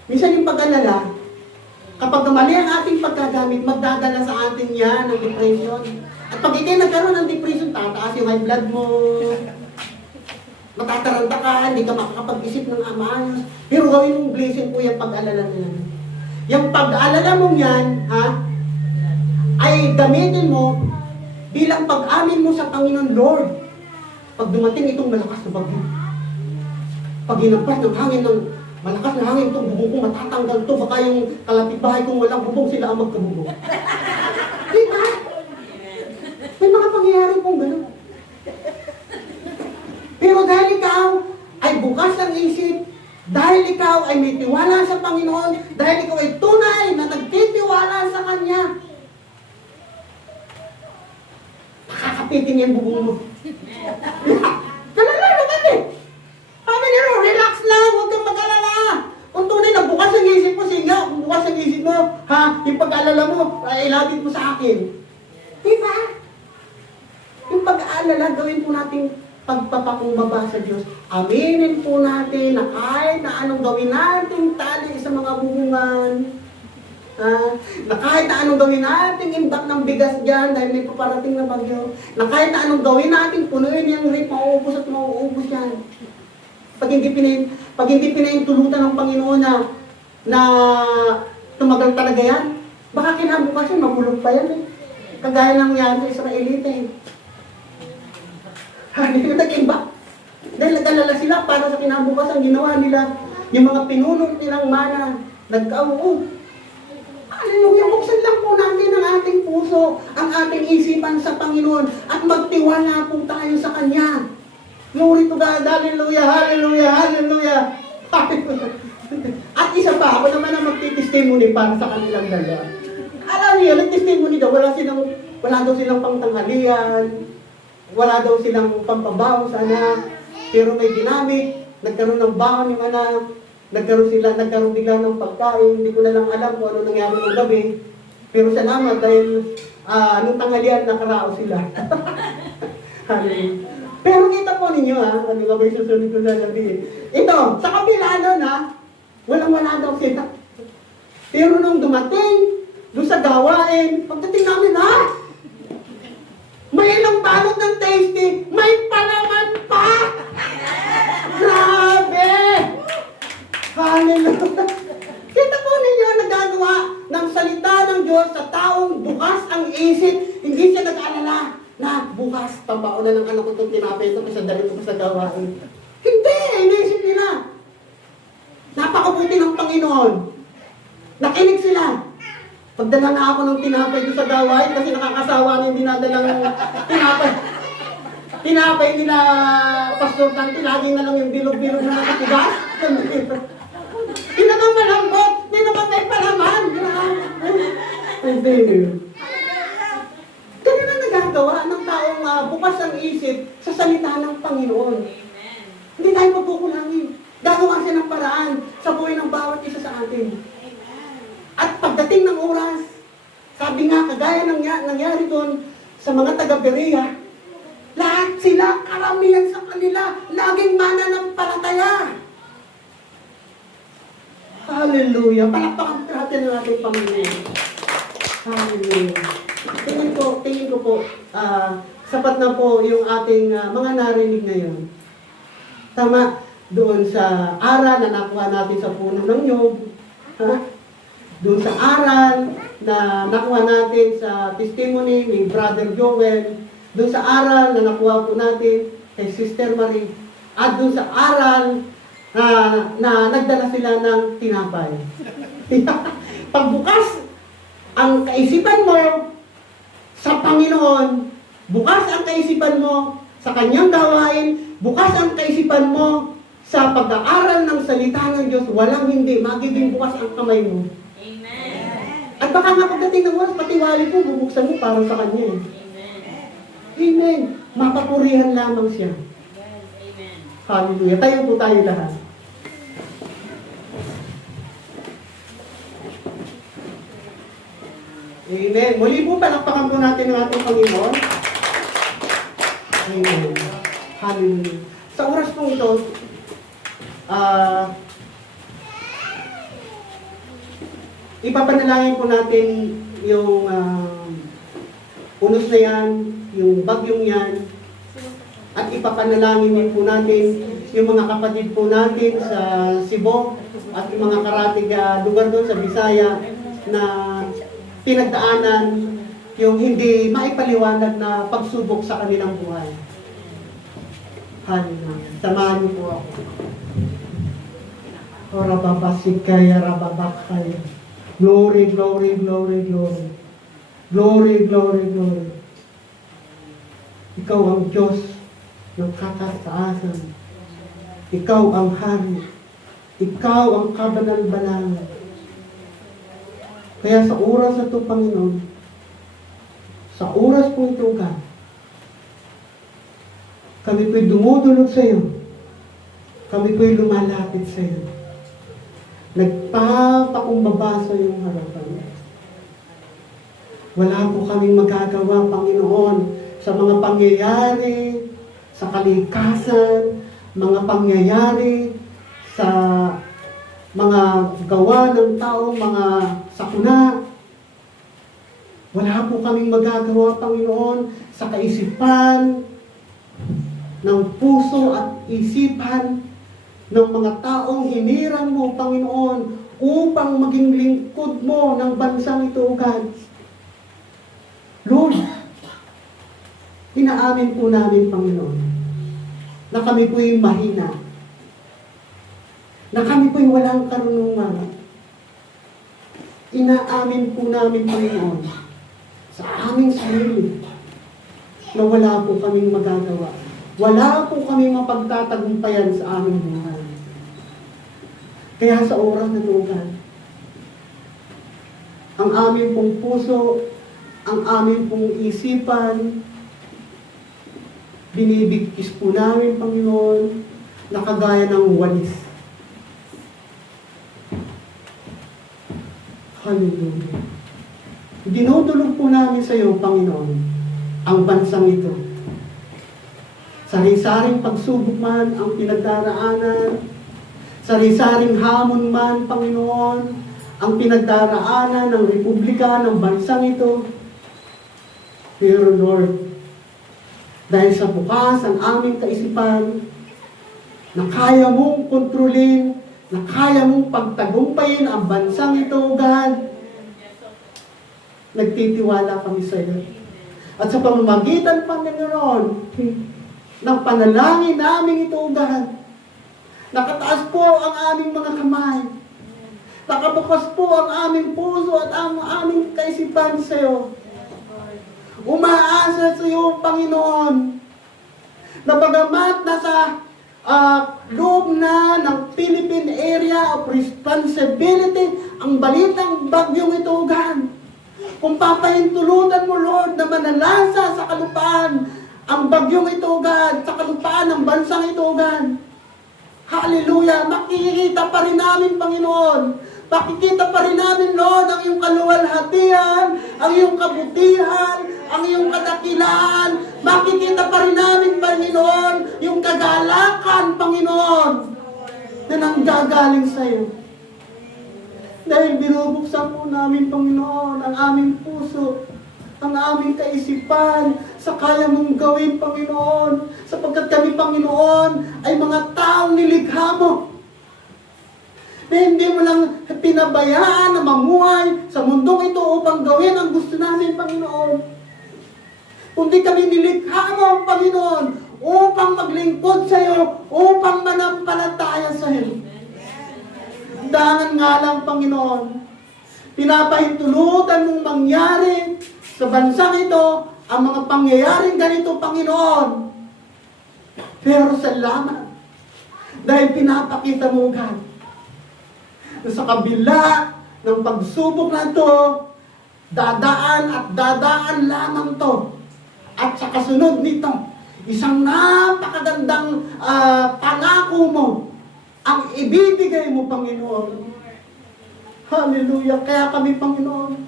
Minsan yung pag-alala, kapag mali ang ating pagkagamit, magdadala sa atin yan ng depression. At pag ikay nagkaroon ng depression, tataas yung high blood mo, matataranta ka, hindi ka makakapag-isip ng amanos. Pero gawin mong blessing po yung pag-alala nila. Yung pag-alala mong yan, ha, ay gamitin mo bilang pag-amin mo sa Panginoon, Lord. Pag dumating itong malakas na bagyo, pag hinampas ng hangin ng malakas na hangin, itong bubong ko matatanggal to, baka yung kalapit-bahay kong walang bubong, sila ang magkabubong. Diba? May mga pangyayari pong gano'n. Pero dahil ikaw ay bukas ang isip, dahil ikaw ay may tiwala sa Panginoon, dahil ikaw ay tunay na nagtitiwala sa Kanya, makakapitin niya yung bubong mo. Kalala naman eh. Sabi niyo, relax lang, huwag kang mag-alala. Kung tunay na bukas ang isip mo, sige, kung bukas ang isip mo, ha, yung pag-alala mo, ay ilapit mo sa akin. Diba? Yung pag-aalala, gawin po natin pagpapakumbaba sa Diyos. Aminin po natin na kahit na anong gawin natin tali sa mga bubungan, na kahit na anong gawin natin imbak ng bigas dyan dahil may paparating na bagyo, na kahit na anong gawin natin punuin yung rate, mauubos at mauubos yan. Pag hindi pinahintulutan ng Panginoon na tumagal talaga yan, baka kinabukasan magulog pa yan eh. Kagaya ng nangyari sa Israelite eh. Hindi na nag-imbak. Dahil nag-alala sila para sa kinabukasan, ginawa nila yung mga pinunong nilang mana, nagkauo. Hallelujah, buksan lang po natin ang ating puso, ang ating isipan sa Panginoon, at magtiwala po tayo sa Kanya. Glory to God, hallelujah, hallelujah, hallelujah. At isa pa, ako naman ang magtitestimony para sa kanilang dalawa. Alam niyo, nag-testimony daw, wala daw silang pangtanghalian, wala daw silang pampabaon sa anak, pero may ginamit, nagkaroon ng baon yung anak, nagkaroon bigla ng pagkain, hindi ko na lang alam kung ano nangyari ng gabi, pero salamat dahil anong tanghalian nakarao sila. Pero kita po ninyo ano ba may susunod ko sasabihin. Ito, sa kabila nun walang-wala daw sila. Pero nung dumating, doon sa gawain, pagdating namin may ilang balot ng tasty, may palaman pa! Grabe! Hallelujah! Kita po ninyo nagagawa ng salita ng Diyos sa taong bukas ang isip, hindi siya nag-alala na bukas, pambao na ng anak ko itong tinapay ito kasi dali ko sa gawain. Hindi! Inisip nila. Napakabuti ng Panginoon. Nakinig sila. Pagdala na ako ng tinapay ko sa gawain kasi nakakasawa na yung dinadalang tinapay. Tinapay nila, Pastor Tanti, lagi na lang yung bilog-bilog na nakatigas. Hindi naman malambot, hindi naman may palaman. Hindi. Ganun ang nagagawa ng taong bukas ang isip sa salita ng Panginoon. Hindi tayo pagkukulangin. Gagawa siya ng paraan sa buhay ng bawat isa sa atin. At pagdating ng oras, sabi nga, kagaya ng nangyari doon sa mga taga-Berea, lahat sila, karamihan sa kanila, laging mananampalataya. Hallelujah! Palakpakan natin ang ating Panginoon. Hallelujah! Tingin ko po, sapat na po yung ating mga narinig ngayon. Tama doon sa aral na nakuha natin sa puno ng Nyog. Doon sa aral na nakuha natin sa testimony ni Brother Joel, doon sa aral na nakuha po natin kay Sister Marie, at doon sa aral na nagdala sila ng tinapay. Pagbukas ang kaisipan mo sa Panginoon, Bukas ang kaisipan mo sa kanyang gawain, bukas ang kaisipan mo sa pag-aaral ng salita ng Diyos, walang hindi, magiging bukas ang kamay mo. At baka nga pagdating ng oras, pati wali po, bubuksan mo para sa kanya. Amen. Mapapurihan lamang siya. Hallelujah. Tayo po tayo lahat. Amen. Muli po, palakpakan po natin ang ating Panginoon. Amen. Hallelujah. Sa oras po ito, ipapanalangin po natin yung unos na yan, yung bagyong yan, at ipapanalangin din po natin yung mga kapatid po natin sa Cebu at yung mga karatig lugar doon sa Bisaya na pinagdaanan yung hindi maipaliwanag na pagsubok sa kanilang buhay. Hallelujah. Samahan niyo po ako. Orababasikaya, rababakaya. Glory, glory, glory, glory. Glory, glory, glory. Ikaw ang Diyos ng kataasan. Ikaw ang Hari. Ikaw ang kabanal-banalan. Kaya sa oras na ito, Panginoon, sa oras po ito, God, kami po'y dumudulog sa iyo. Kami po'y lumalapit sa iyo. Nagpapakumbaba sa iyong harapan. Wala po kaming magagawa, Panginoon, sa mga pangyayari, sa kalikasan, mga pangyayari, sa mga gawa ng tao, mga sakuna. Wala po kaming magagawa, Panginoon, sa kaisipan, ng puso at isipan ng mga taong hinirang mo, Panginoon, upang maging lingkod mo ng bansang ito, God. Lord, inaamin po namin, Panginoon, na kami po'y mahina, na kami po'y walang karunungan. Inaamin po namin, Panginoon, sa aming sarili, na wala po kaming magagawa. Wala po kaming mapagtatagumpayan sa aming buhay. Kaya sa oras na ito, God, ang aming pong puso, ang aming pong isipan, binibigkis po namin, Panginoon, na kagaya ng walis. Hallelujah. Dinudulog po namin sa iyo, Panginoon, ang bansang ito. Sari-saring pagsubok man ang pinagdaraanan, sari-saring hamon man, Panginoon, ang pinagdaraanan ng Republika ng bansang ito. Pero Lord, dahil sa bukas ang aming kaisipan, na kaya mong kontrolin, na kaya mong pagtagumpayin ang bansang ito, God, nagtitiwala kami sa iyo. At sa pamamagitan, Panginoon, ng panalangin namin ito, God, nakataas po ang aming mga kamay, nakabukas po ang aming puso at ang aming kaisipan sa iyo. Umaasa sa iyo, Panginoon, na bagamat nasa loob na ng Philippine Area of Responsibility ang balitang bagyong ito, God, kung papahintulutan mo, Lord, na manalasa sa kalupaan ang bagyong ito, God, sa kalupaan ng bansang ito, God. Hallelujah! Makikita pa rin namin, Panginoon. Makikita pa rin namin, Lord, ang iyong kaluwalhatian, ang iyong kabutihan, ang iyong kadakilaan. Makikita pa rin namin, Panginoon, yung kagalakan, Panginoon, na nanggagaling sa iyo. Dahil binubuksan po namin, Panginoon, ang aming puso, ang aming kaisipan, sa kaya mong gawin, Panginoon, sapagkat kami, Panginoon, ay mga taong nilikha mo, na hindi mo lang pinabayaan na mamuhay sa mundong ito upang gawin ang gusto namin, Panginoon. Kundi kami nilikha mo, Panginoon, upang maglingkod sa iyo, upang manampalataya sa iyo. Dangan nga lang, Panginoon, pinapahintulutan mong mangyari sa bansang ito ang mga pangyayaring ganito, Panginoon. Pero salamat dahil pinapakita mo, God, na sa kabila ng pagsubok na ito, dadaan at dadaan lamang to. At sa kasunod nito, isang napakagandang pangako mo ang ibibigay mo, Panginoon. Hallelujah. Kaya kami, Panginoon,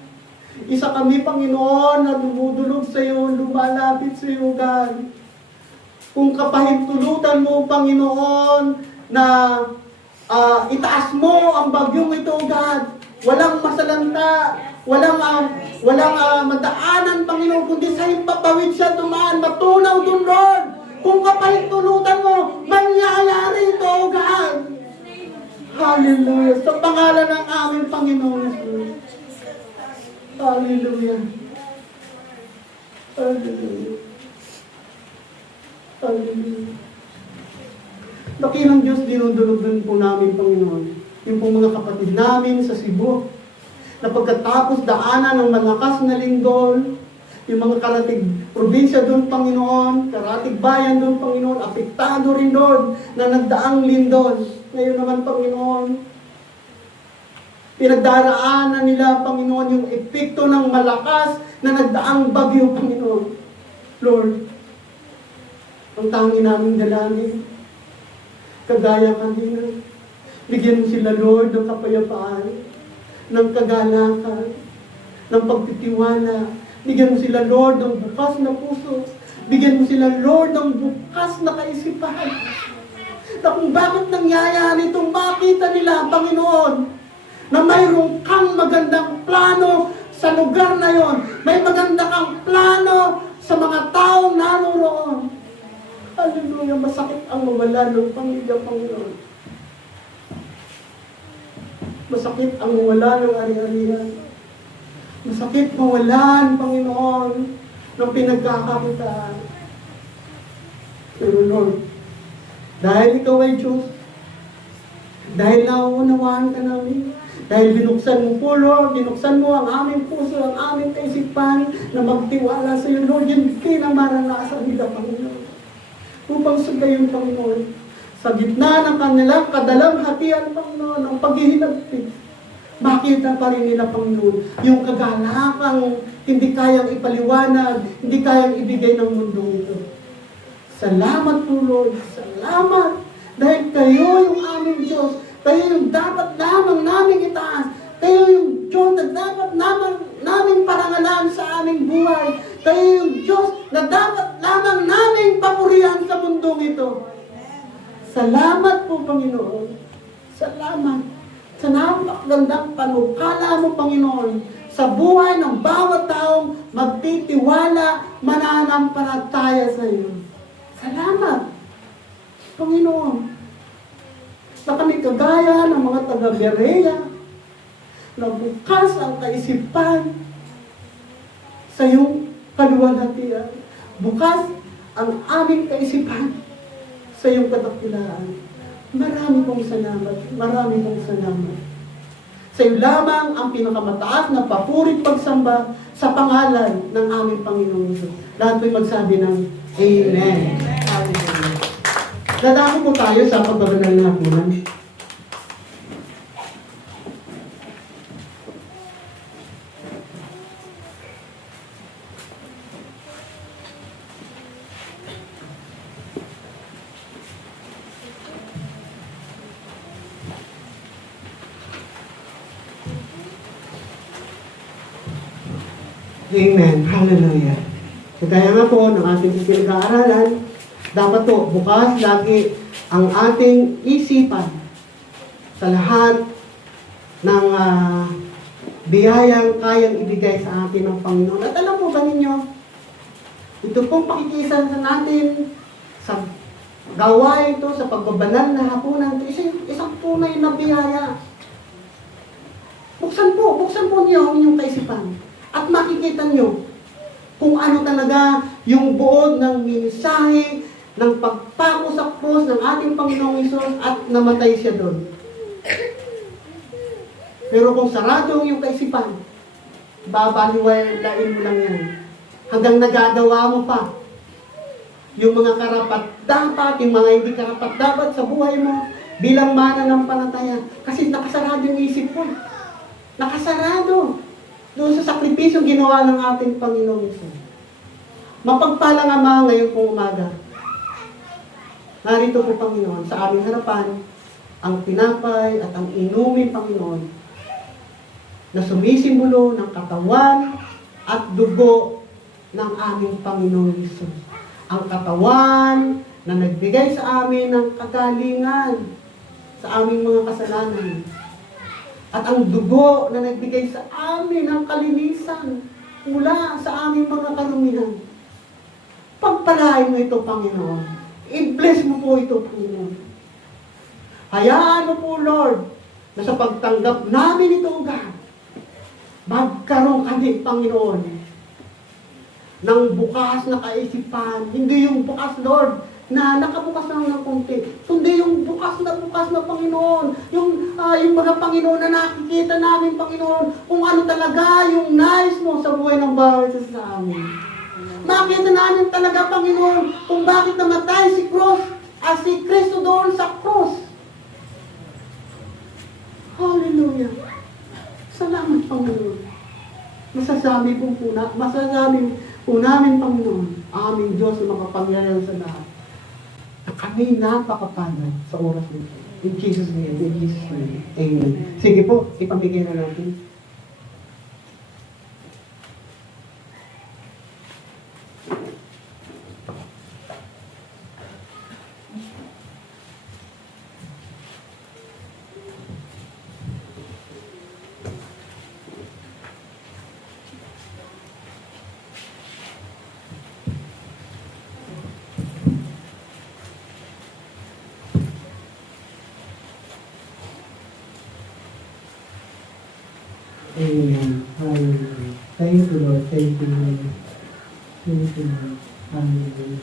isa kami, Panginoon, na dumudulog sa iyo, lumalapit sa iyo, God. Kung kapahintulutan mo, Panginoon, na itaas mo ang bagyong ito, God. Walang masalanta, walang madaanan, Panginoon, kundi sa himpapawid siya dumaan, matunaw dun, Lord. Kung kapahintulutan mo, mangyayari ito, God. Hallelujah. Sa pangalan ng aming Panginoon Jesus. Hallelujah. Hallelujah. Hallelujah. Dakilang Diyos, dinudulog po namin, Panginoon. Yung pong mga kapatid namin sa Cebu, na pagkatapos daanan ng malakas na lindol, yung mga karatig probinsya doon, Panginoon, karatig bayan doon, Panginoon, apektado rin doon na nagdaang lindol. Ngayon naman, Panginoon, pinagdaraanan nila, Panginoon, yung epekto ng malakas na nagdaang bagyo, Panginoon. Lord, ang tangi naming dalangin, kagaya kanina, bigyan mo sila, Lord, ng kapayapaan, ng kagalakan, ng pagtitiwala. Bigyan mo sila, Lord, ng bukas na puso. Bigyan mo sila, Lord, ng bukas na kaisipan. Na kung bakit nangyayari itong makita nila, Panginoon, na mayroong kang magandang plano sa lugar na yon. May maganda kang plano sa mga taong naroon. Hallelujah, masakit ang mawala ng pamilya, Panginoon. Masakit ang mawala ng ari-arian. Masakit mawalan, Panginoon, ng pinagkakakitaan. Pero Lord, dahil Ikaw ay Diyos, dahil nauunawaan ka namin, dahil binuksan mo po, Lord, binuksan mo ang aming puso, ang aming kaisipan na magtiwala sa iyo, Lord, yung pinamaranasan nila, Panginoon. Upang sagayon, Panginoon, sa gitna ng kanilang kadalamhatian, Panginoon, ang paghihinagpit, makita pa rin nila, Panginoon, yung kagalakang hindi kayang ipaliwanag, hindi kayang ibigay ng mundong ito. Salamat po, Lord. Salamat. Dahil kayo yung aming Diyos. Kayo yung dapat lamang naming itaas. Kayo yung Diyos na dapat naming parangalan sa aming buhay. Kayo yung Diyos na dapat lamang naming papurihan sa mundong ito. Salamat po, Panginoon. Salamat. Sa napakagandang panukala mo, Panginoon, sa buhay ng bawat taong magtitiwala, mananampalataya sa iyo. Salamat, Panginoon, na kami kagaya ng mga taga-Berea, na bukas ang kaisipan sa iyong kaluwalhatian. Bukas ang aming kaisipan sa iyong kadakilaan. Marami pong salamat. Marami pong salamat. Sa iyo lamang ang pinakamataas na papurit pagsamba sa pangalan ng aming Panginoong Diyos. Lahat po'y magsabi ng Amen. Hallelujah. Dadako po tayo sa pagbabanal na hapunan. Amen. Hallelujah. So kaya nga po, ng ating pinag-aaralan, dapat po, bukas lagi ang ating isipan sa lahat ng biyayang kayang ibigay sa atin ng Panginoon. At alam po ba ninyo, ito pong pakikisan sa natin sa gawain ito, sa pagbabanal na hapunan, isang tunay na biyaya. Buksan po niyo ang inyong kaisipan. At makikita nyo kung ano talaga yung buod ng mensahe ng pagpako sa krus ng ating Panginoong Hesus at namatay siya doon. Pero kung sarado ang iyong kaisipan, babaliwain mo lang yan. Hanggang nagagawa mo pa yung mga karapat-dapat, yung mga hindi karapat-dapat sa buhay mo bilang mananampalataya. Kasi nakasarado yung isip mo. Nakasarado doon sa sakripisyong ginawa ng ating Panginoon Isus. Mapagpalang Ama ngayon pong umaga. Narito po, Panginoon, sa aming harapan, ang tinapay at ang inumin, Panginoon, na sumisimbolo ng katawan at dugo ng aming Panginoon Isus. Ang katawan na nagbigay sa amin ng kagalingan sa aming mga kasalanan. At ang dugo na nagbigay sa amin ng kalinisan mula sa aming mga karumihan. Pagpalain mo ito, Panginoon. I-bless mo po ito, Panginoon. Hayaan mo po, Lord, na sa pagtanggap namin ito, God, magkaroon kami, Panginoon, ng bukas na kaisipan. Hindi yung bukas, Lord, na nakabukas lang ng konti. Kundi yung bukas na, Panginoon. Yung mga Panginoon na nakikita namin, Panginoon, kung ano talaga yung nais mo sa buhay ng bawat isa sa amin. Makita namin talaga, Panginoon, kung bakit namatay si Kristo doon sa cross. Hallelujah. Salamat, Panginoon. Masasabi po namin, Panginoon, aming Diyos na makapangyarihan sa lahat, na kami napakapalad sa oras nito. In Jesus' name, Amen. Sige po, ipamigay na natin. Amen. Hallelujah. Thank you, Lord. Thank you, Lord. Thank you, Lord. Hallelujah.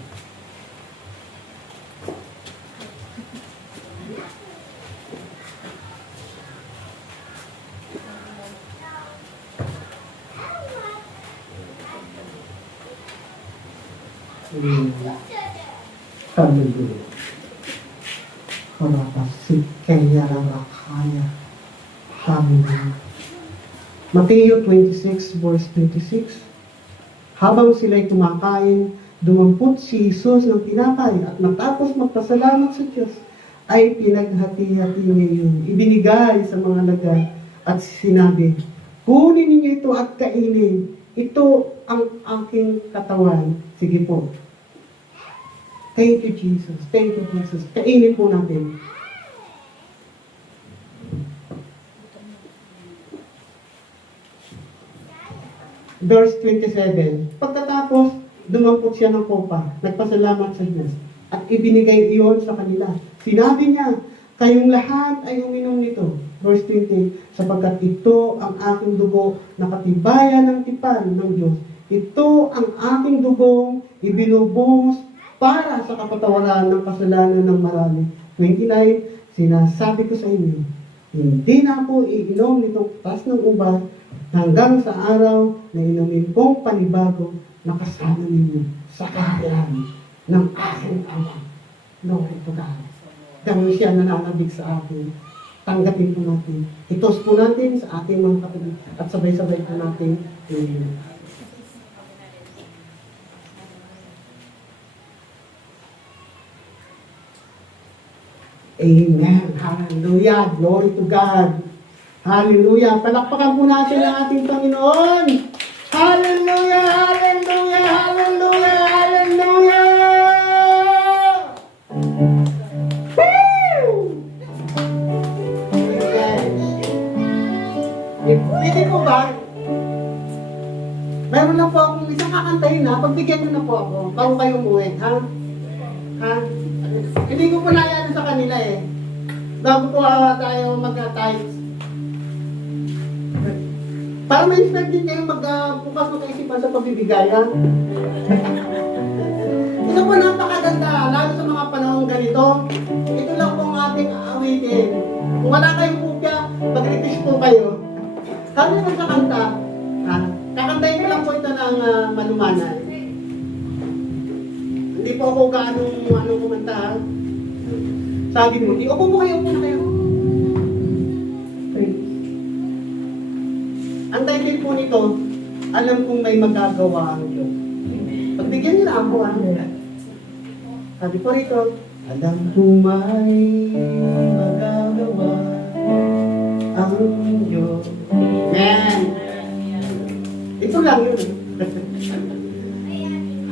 Hallelujah. Karapasik kaya rakaya. Hallelujah. Mateo 26 verse 26. Habang sila'y kumakain, dumampot si Jesus ng tinapay at matapos magpasalamat sa Diyos, ay pinaghati-hati niya yun. Ibinigay sa mga lagay at sinabi, kunin ninyo ito at kainin. Ito ang aking katawan. Sige po. Thank you, Jesus. Thank you, Jesus. Kainin po natin. Verse 27. Pagkatapos, dumampot siya ng kopa, nagpasalamat sa Diyos, at ibinigay iyon sa kanila. Sinabi niya, kayong lahat ay uminom nito. Verse 20. Sapagkat ito ang aking dugo na katibayan ng tipan ng Diyos. Ito ang aking dugong ibinubuhos para sa kapatawaran ng kasalanan ng marami. 29. Sinasabi ko sa inyo, hindi na ako iinom nitong tas ng uban hanggang sa araw na inumin kong panibago na kasama ninyo sa kaharian ng aking Ama. Glory to God. Dahil siya nananabig sa atin, tanggapin po natin. Itos po natin sa ating mga kapatid at sabay-sabay po natin. Amen. Hallelujah. Glory to God. Hallelujah. Palakpakan po natin ang ating Panginoon. Hallelujah. Hallelujah. Hallelujah. Hallelujah. Woo! Pwede po ba? Meron na po akong isang kakantahin na. Pagbigyan nyo na po ako bago kayo umuwi. Ha? Ha? Hindi ko po nayaan sa kanila eh. Bago po tayo mag-tights. Para ma-inspect din kayo bukas mag-isipan sa pagbibigayan. Ito po napakaganda, lalo sa mga panahon ganito. Ito lang po ang ating awitin. Kung wala kayong kopya, mag-request po kayo. Sabi po sa kanta, kakantayin ko lang po ito ng malumanan. ako gaano kumanta. Sabi mo, upo po kayo, upo na kayo. Okay. Ang title po nito, alam kong may magagawa ang Diyos. Pagbigyan niyo na ako, sabi po rito, alam kong may magagawa ang Diyos. Amen. Ito lang yun.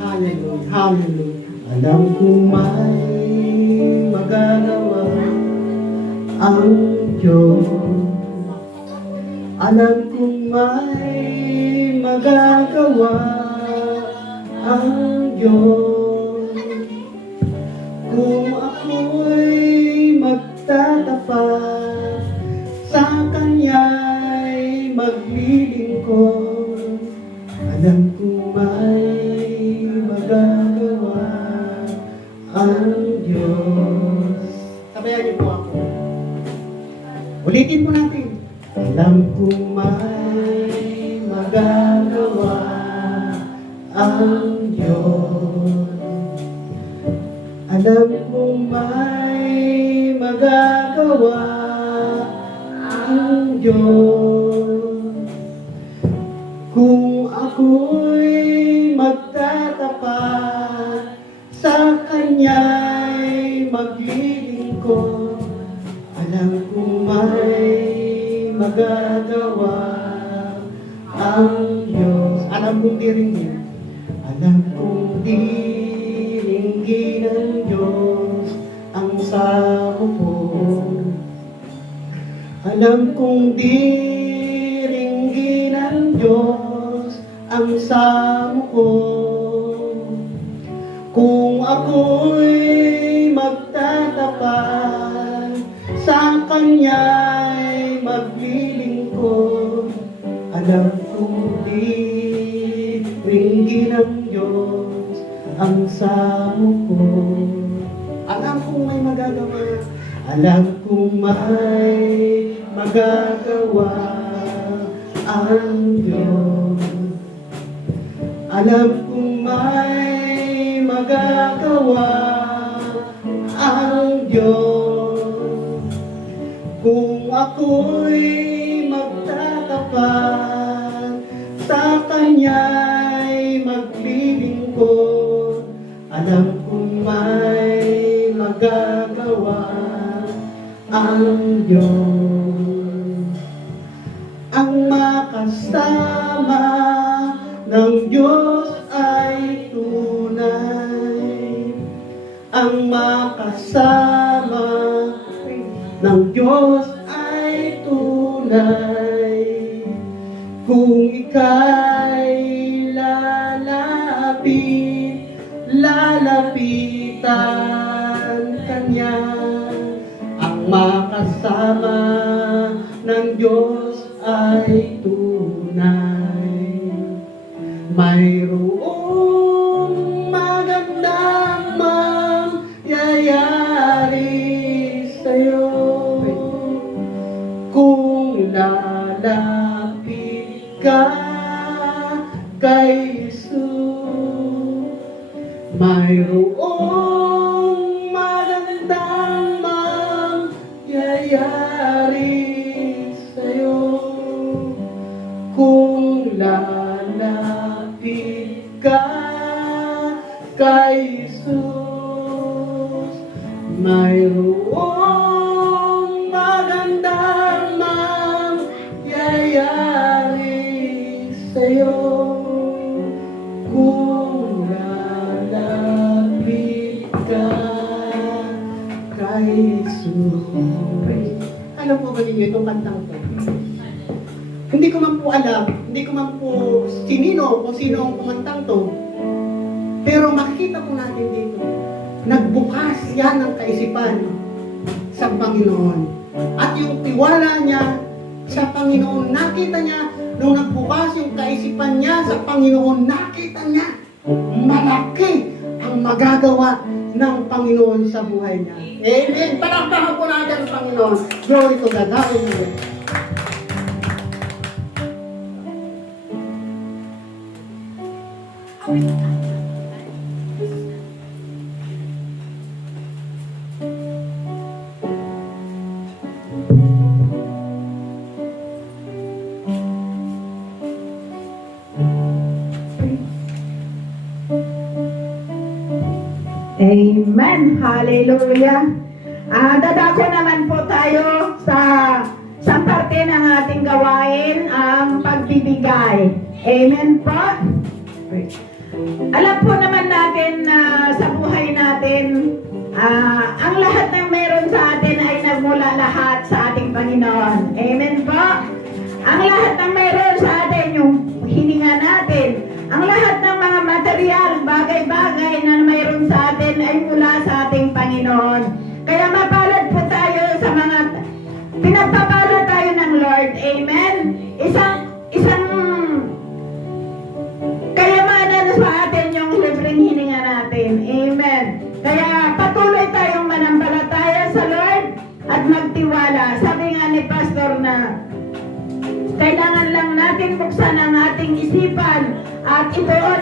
Hallelujah. Hallelujah. Alam kong may magagawa ang Diyos. Alam kong may magagawa ang Diyos. Kung ako'y magtatapat sa Kanya'y maglilingkod, alam kong may magagawa ang Diyos. Sabayan niyo po ako. Ulitin po natin. Alam kong may magagawa ang Diyos. Alam kong may magagawa ang Diyos. Kung ako'y magtatapat sa Kanya'y maglilingkod, alam kong may magagawa ang Diyos. Alam kong diringgin. Alam kong diringgin ng Diyos ang sako ko. Alam kong diringgin ng Diyos ang samo ko. Kung ako'y magtatapat sa Kanya'y maglilingkod, alam kong diringgin ng Diyos ang samo ko. Alam kong may magagawa. Alam kong may magagawa ang Diyos. Alam kong may magagawa ang Diyos. Kung ako'y magtatapat sa Kanya'y maglilingkod, alam kong may magagawa ang Diyos. Ang makasama ng Diyos ay tunay. Ang makasama ng Diyos ay tunay. Kung ika'y lalapitan Kanya, ang makasama ng Diyos ay tunay. Mayroong magandang mangyayari sa'yo kung lalapit ka kay Jesus. Mayroong magandang mangyayari sa'yo kung lalapit ka kay Jesus. Mayroong magandang mangyayari sa'yo kung lalapit ka kay Jesus. Alam po ba ninyo itong kantang to? Hindi ko man po alam, hindi ko man po kung sino ang kumantang to. Pero makikita po natin dito, nagbukas yan ng kaisipan sa Panginoon. At yung tiwala niya sa Panginoon, nakita niya, nung nagbukas yung kaisipan niya sa Panginoon, nakita niya, malaki ang magagawa ng Panginoon sa buhay niya. Amen! Palakpakan po natin ang Panginoon. Glory to God. Hallelujah. Amen. Hallelujah. Dadako naman po tayo sa parte ng ating gawain, ang pagbibigay. Amen po. Alam po naman natin na sa buhay natin, ang lahat ng meron sa atin ay nagmula lahat sa ating Panginoon. Amen po. Ang lahat ng meron sa atin, yung hininga natin, ang lahat ng mga material, bagay-bagay na mayroon sa atin ay mula sa ating Panginoon. Kaya mapalad po tayo sa mga pinagpapala tayo ng Lord. Amen. Isang kayamanan sa atin yung libreng hininga natin. Amen. Kaya patuloy tayong manampalataya sa Lord at magtiwala. Sabi nga ni Pastor na kailangan lang natin buksan ang ating isipan at ituon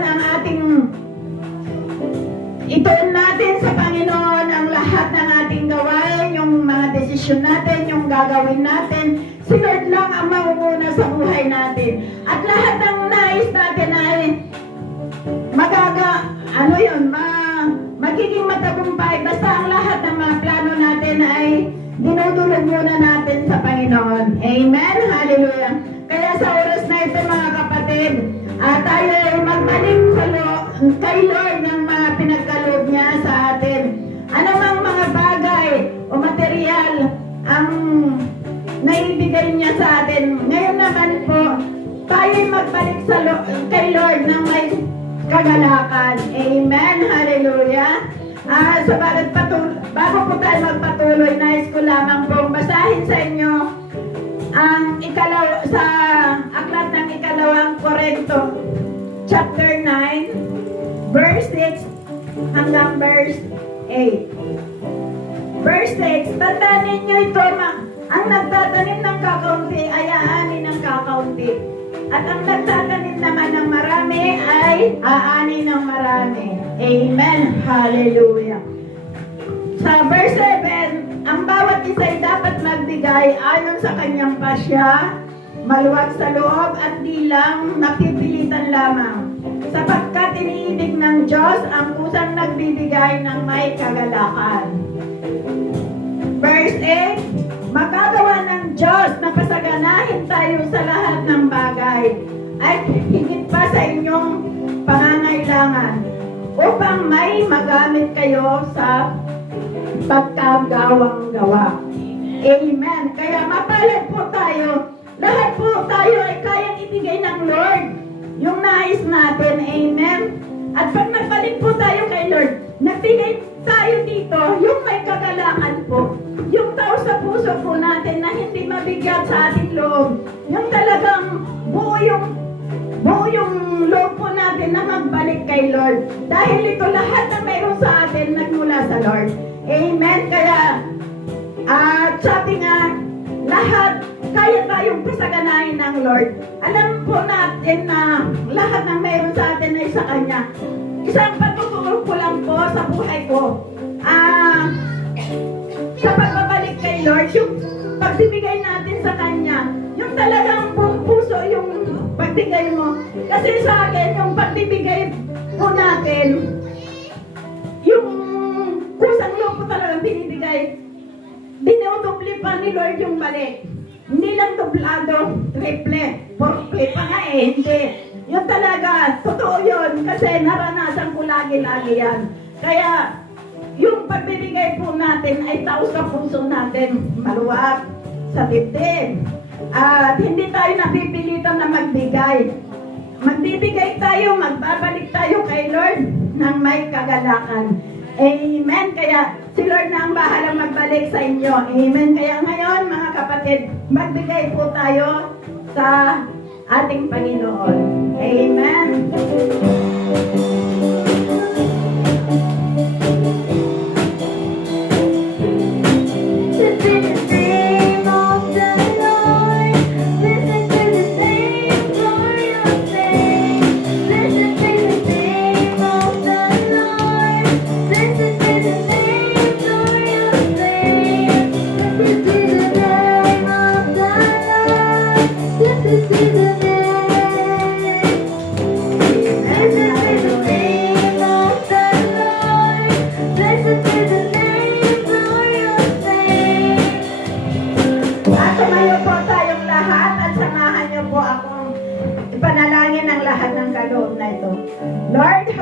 natin sa Panginoon ang lahat ng ating gawain, yung mga desisyon natin, yung gagawin natin. Si Lord lang ang mangunguna sa buhay natin. At lahat ng nais natin ay magiging matagumpay. Basta ang lahat ng mga plano natin ay dinudulog muna natin sa Panginoon. Amen? Hallelujah. Kaya sa oras na ito mga kapatid, tayo ay magbalik kay Lord ng mga pinagkaloob niya sa atin. Anumang mga bagay o material ang naibigay niya sa atin. Ngayon naman po, tayo ay magbalik kay Lord ng may kagalakan. Amen? Hallelujah. Bago po tayo magpatuloy, nais ko lamang pong basahin sa inyo ang sa aklat ng ikalawang Korinto, chapter 9, verse 6 hanggang verse 8. Verse 6, tandaan ninyo ito, ang nagtatanim ng kakaunti ay aani ng kakaunti. At ang nagtatanim naman ng marami ay aani ng marami. Amen. Hallelujah. Sa verse 7, ang bawat isa ay dapat magbigay ayon sa kanyang pasya, maluwag sa loob at di lang napipilitan lamang. Sapagkat iniibig ng Diyos ang kusang nagbibigay ng may kagalakan. Verse 8, magagawa ng Diyos na pasaganahin tayo sa lahat ng bagay at higit pa sa inyong pangangailangan upang may magamit kayo sa pagkagawang gawa. Amen. Kaya mapalad po tayo. Lahat po tayo ay kayang ibigay ng Lord yung nais natin. Amen. At pag nagbalik po tayo kay Lord, nagbigay tayo dito yung may kagalakan po. Yung tao sa puso po natin na hindi mabigyan sa ating loob. Yung talagang buo yung loob po natin na magbalik kay Lord. Dahil ito lahat na mayroon sa atin nagmula sa Lord. Amen. Kaya, sabi nga, lahat kaya tayong pasaganahin ng Lord. Alam po natin na lahat ng mayroon sa atin ay sa Kanya. Isang pagtutulong ko lang po sa buhay ko. Sa pagbabalik kay Lord, yung pagbibigay natin sa Kanya, yung talagang buong puso yung pagbigay mo. Kasi sa akin, yung pagbibigay po natin, yung kusang loob ko talagang binibigay, dinudubli pa ni Lord yung balik. Hindi lang dublado, triple, fourple pa nga hindi. Yun talaga, totoo yun, kasi naranasan ko lagi-lagi yan. Kaya, yung pagbibigay po natin ay tao sa puso natin, maluwag sa dibdib. At hindi tayo napipilitan na magbigay. Magbibigay tayo, magbabalik tayo kay Lord ng may kagalakan. Amen. Kaya si Lord na ang bahalang magbalik sa inyo. Amen. Kaya ngayon, mga kapatid, magbigay po tayo sa ating Panginoon. Amen. Hallelujah.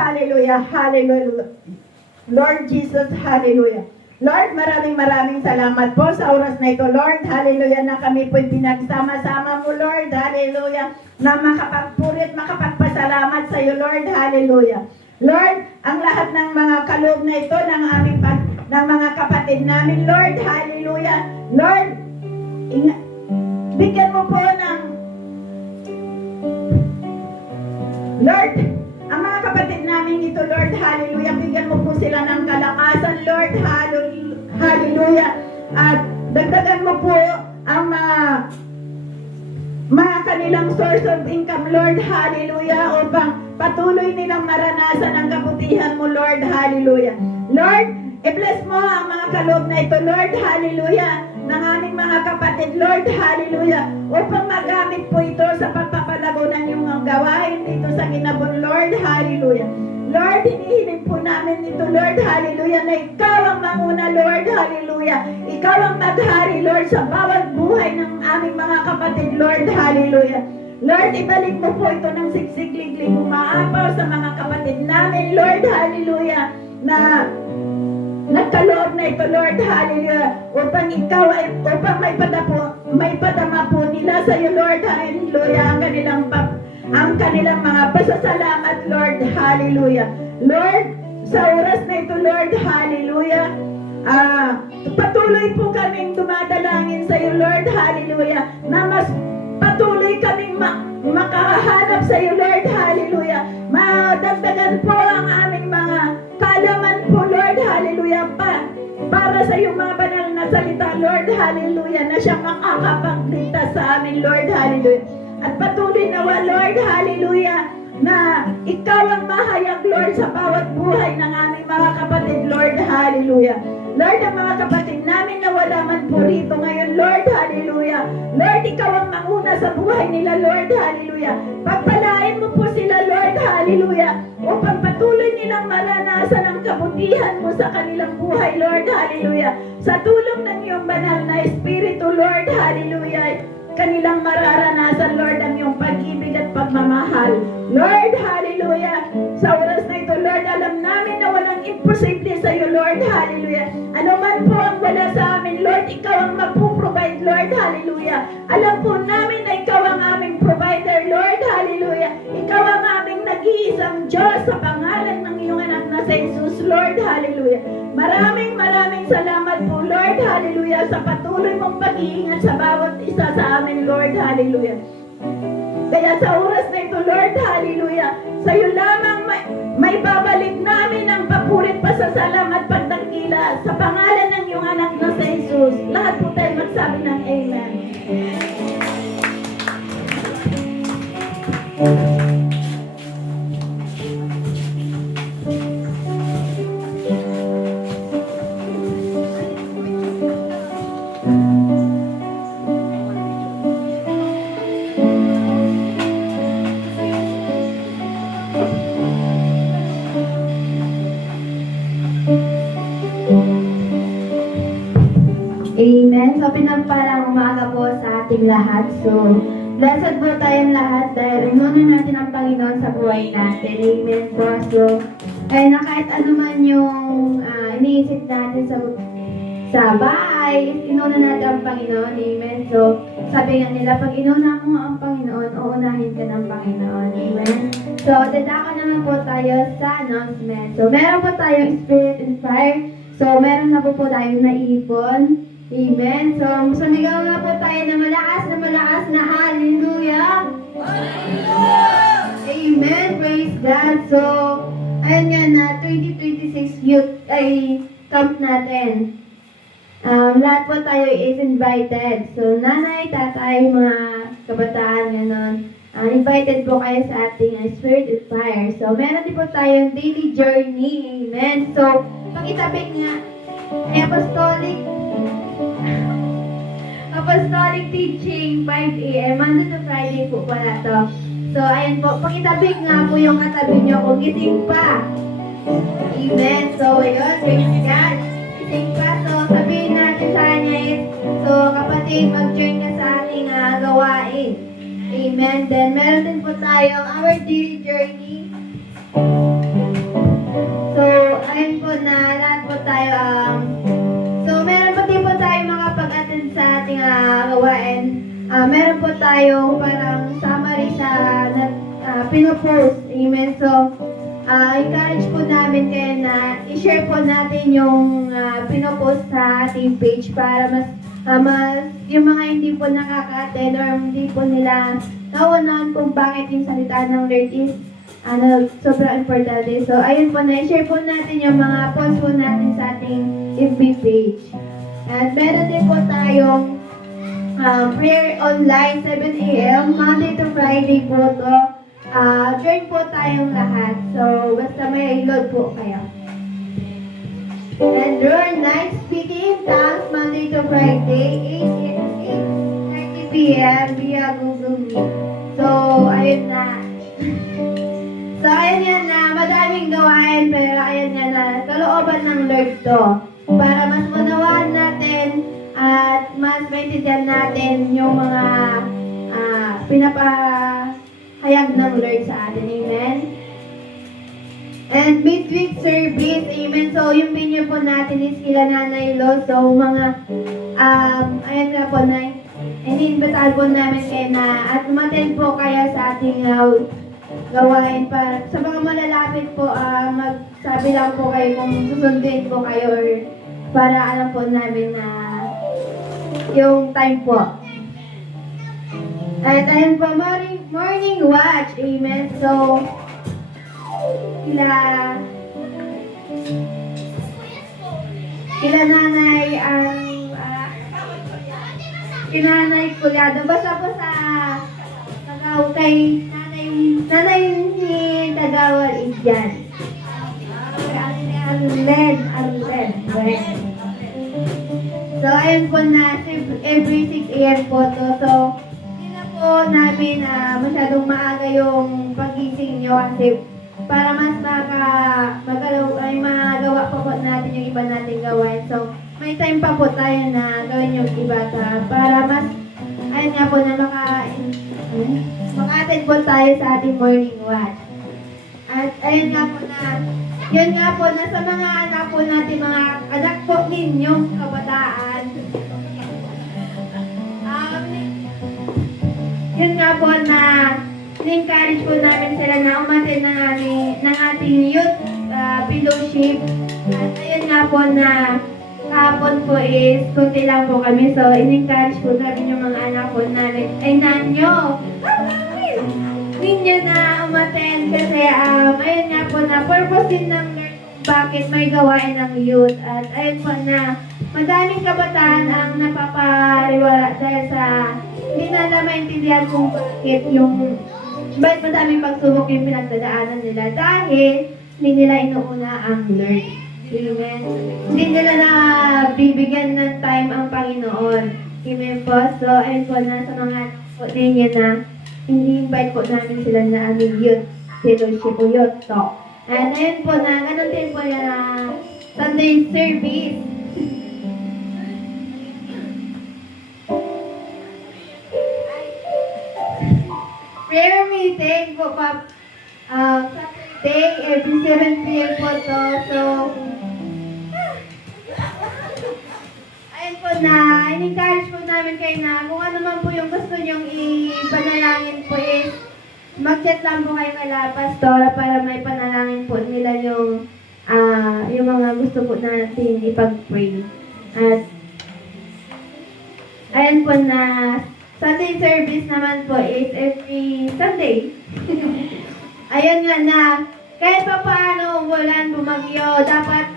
hallelujah, hallelujah. Lord Jesus, hallelujah. Lord, maraming salamat po sa oras na ito, Lord. Hallelujah, na kami po'y pinagsama-sama mo, Lord. Hallelujah, na makapagpurit, makapagpasalamat sa iyo, Lord. Hallelujah. Lord, ang lahat ng mga kaloob na ito ng ng mga kapatid namin, Lord. Hallelujah. Lord, bigyan mo po ng Lord, ang mga kapatid namin ito, Lord, hallelujah, bigyan mo po sila ng kalakasan, Lord, hallelujah, at dagdagan mo po ang mga kanilang source of income, Lord, hallelujah, upang patuloy nilang maranasan ang kabutihan mo, Lord, hallelujah. Lord, i-bless mo ang mga kaloob na ito, Lord, hallelujah, ng aming mga kapatid, Lord, hallelujah, upang magamit po ito sa pagpapalago ng iyong gawain dito sa Ginabon, Lord, hallelujah. Lord, hinihiling po namin ito, Lord, hallelujah, na ikaw ang manguna, Lord, hallelujah. Ikaw ang maghari, Lord, sa bawat buhay ng aming mga kapatid, Lord, hallelujah. Lord, ibalik mo po ito ng siksik-liglig umaapaw sa mga kapatid namin, Lord, hallelujah, na nagkaloob na ito, Lord, hallelujah, upang ikaw ay, upang may padama po nila sa iyo, Lord, hallelujah, ang kanilang mga pasasalamat, Lord, hallelujah. Lord, sa oras na ito, Lord, hallelujah, patuloy po kaming dumadalangin sa iyo, Lord, hallelujah, na mas patuloy kaming makahanap sa iyo, Lord, hallelujah, madagdagan po ang aming mga kaalaman po, Lord, hallelujah, para sa iyong mga banal na salita, Lord, hallelujah, na siyang makakapagligtas sa amin, Lord, hallelujah. At patuloy nawa, Lord, hallelujah, na ikaw ang mahayag, Lord, sa bawat buhay ng aming mga kapatid, Lord, hallelujah. Lord, ang mga kapatid namin na wala man po rito ngayon, Lord, hallelujah. Lord, ikaw ang manguna sa buhay nila, Lord, hallelujah. Pagpalain mo po sila, Lord, hallelujah, upang patuloy nilang maranasan ang kabutihan mo sa kanilang buhay, Lord, hallelujah. Sa tulong ng iyong banal na Espiritu, Lord, hallelujah, kanilang mararanasan, Lord, ang iyong pag-ibig at pagmamahal. Lord, hallelujah, sa oras na ito, Lord, alam namin na walang imposible sa iyo, Lord, hallelujah. Ano man po ang wala sa amin, Lord, ikaw ang magpo-provide, Lord, hallelujah. Alam po namin na ikaw ang aming provider, Lord, hallelujah. Ikaw ang aming nag-iisang Diyos sa pangalan ng iyong anak na si Jesus, Lord, hallelujah. Maraming salamat po, Lord, hallelujah, sa patuloy mong pag-iingat sa bawat isa sa amin, Lord, hallelujah. Kaya sa oras na ito, Lord, hallelujah, sa iyo lamang may babalik namin ang papurit, pasasalamat, pagdangkila sa pangalan ng iyong anak na si Jesus. Lahat po tayo magsabi ng Amen. Amen. So, pinagpalang umaga po sa ating lahat. So, blessed po tayong lahat dahil inuno natin ang Panginoon sa buhay natin. Amen po. So, na kahit ano man yung iniisip natin sa bahay, inuno natin ang Panginoon. Amen. So, sabi nga nila, pag inuna mo ang Panginoon, uunahin ka ng Panginoon. Amen. So, dadako naman po tayo sa announcement. So, meron po tayong Spirit and Fire. So, meron na po tayong naipon. Amen. So, sumigaw nga po tayo na malakas na hallelujah. Hallelujah! Amen. Praise God. So, ayun nga na 2026 youth ay camp natin. Lahat po tayo is invited. So, nanay, tatay, mga kabataan, gano'n. Invited po kayo sa ating Spirit and Fire. So, meron din po tayong daily journey. Amen. So, pag-itabik nga, Apostolic teaching, 5 a.m. Monday to Friday po pala to. So, ayan po. Pakitabig nga po yung katabi nyo kung gising pa. Amen. So, yun. Praise God. Gising pa. So, sabihin natin sa kanya is, so, kapatid, mag-join ka sa ating gawain. Amen. Then, meron din po tayong our daily journey. ating gawain. Meron po tayo parang summary sa pinopost. Amen. So, encourage po namin kayo na i-share po natin yung pinopost sa ating page para mas yung mga hindi po nakaka-attend or hindi po nila nauunahan kung bakit yung salita ng Lord is sobrang importante. So, ayun po na, i-share po natin yung mga post po natin sa ating FB page. At meron din po tayong prayer online, 7 a.m., Monday to Friday po to. Join po tayong lahat. So, basta may load po kayo. And your night speaking tongues, Monday to Friday, 8:30 p.m. via Google Meet. So, ayun na. So, ayun yan na, madaming gawain, pero ayun yan na, kalooban ng Lord to. Para mas manawaan natin at mas maintindihan natin yung mga pinapahayag ng Lord sa atin. Amen? And midweek service, amen. So, yung venue po natin is kila Nanay Lo. So, mga, ayun nga po, iniimbitahan po namin kayo na at umattend po kayo sa ating gawain. Para sa mga malalapit po, magsabi lang po kayo kung susundin po kayo or para alam po namin na yung time po. At ayun po, morning watch, amen. So, kila nanay ang kinanay Kulyado. Basta po sa kay nanay ni Tagawal is dyan. Arlen. So, ayun po na every 6 a.m. po to. So, hindi na po namin masyadong maaga yung pagising nyo kasi para mas magawa pa po natin yung iba nating gawain. So, may time pa po tayo na gawin yung iba para mas, ayun nga po na maka-attend po tayo sa ating morning watch. At ayun nga po na, yun nga po na sa mga anak po natin, mga anak po ninyong kabataan. Yun nga po na in-encourage po namin sila na umattend ng ating youth fellowship. At ayun nga po na kahapon po is kunti lang po kami. So, in-encourage po namin yung mga anak po namin. Ay, ninyo na umattend kasi ayun nga po na purpose din ng Lord bakit may gawain ng youth. At ayun po na madaming kabataan ang napapariwala dahil sa hindi na maintindihan kung bakit madaming pagsubok yung pinagdadaanan nila dahil hindi nila inuuna ang Lord. Amen. Hindi nila na bibigyan ng time ang Panginoon. Amen po. So, ayun po na sa mga po ninyo na invite po namin sila na aming youth fellowship o youth talk. And ayun po na, ganun din po yung Sunday service. Prayer meeting po pa Saturday, every 7 p.m. po to. So, ayun po na, in-encourage po namin kayo na kung ano man po yung gusto nyong ipanalangin po is mag-chat lang po kayo kala pastora para may panalangin po nila yung mga gusto po natin ipag-pray. At ayun po na Sunday service naman po is every Sunday. Ayun nga na kahit pa paano umulan, bumagyo, dapat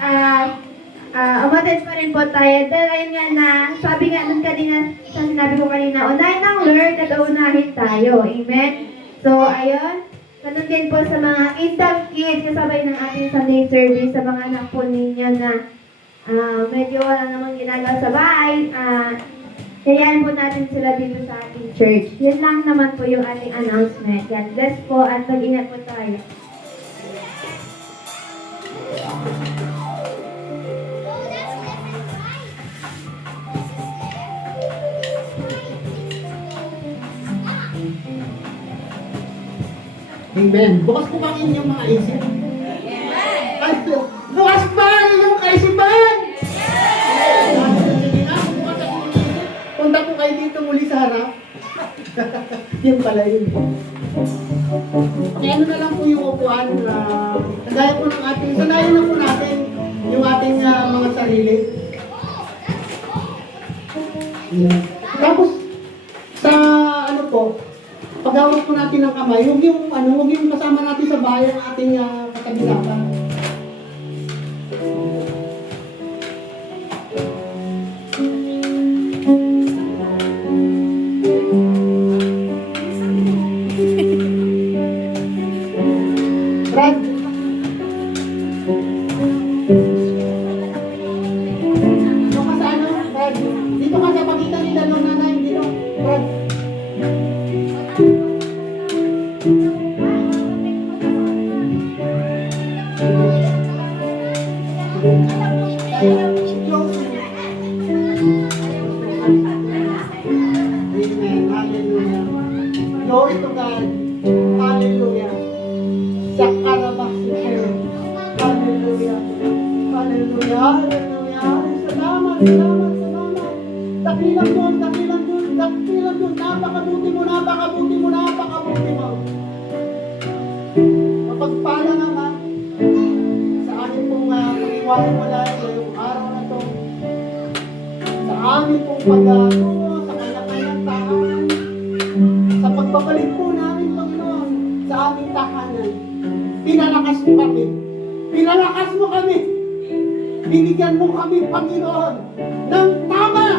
umattend pa rin po tayo. Dahil ayun nga na, sabi nga nun kanina, sinabi ko kanina, unahin ng Lord at unahin tayo. Amen? So, ayun. Ganun din po sa mga Indang Kids, kasabay ng ating Sunday service, sa mga anak po ninyo na medyo wala namang ginagawa sa bahay. Kayaan po natin sila dito sa ating church. Yun lang naman po yung ating announcement. God bless po at mag-ingat po tayo. Amen. Bukas po bang inyong mga isip? Bukas ba ang inyong kaisipan? Sige na, bukas ang inyong isip. Punta po Yun pala yun. Okay, ano na lang po yung upuan na kagaya po ng ating, sanayin na po natin yung ating mga sarili. Yeah. Tapos, sa ano po, paghawak po natin ng kamay, huwag yung kasama natin sa bahay ang ating katabi-laban. Brad. Dito ka sa ano, Brad. Dito ka sa pagitan ni dalawang nanay. Dito, Brad. Amen. Hallelujah. Glory to God. Hallelujah. Sakarabasir. Hallelujah. Hallelujah. Hallelujah. Salamat, salamat, salamat. Dakilang Diyos, dakilang Diyos, dakilang Diyos. Napakabuti mo, napakabuti mo, napakabuti mo. Mapagpala naman sa akin pong pag-iwala ngayong araw na to. Sa amin pong pag-aato, sa kanya-kanyang tahanan. Sa pagbabalik po namin, Panginoon, sa aming tahanan. Pinalakas mo kami. Pinalakas mo kami. Binigyan mo kami, Panginoon, ng tama.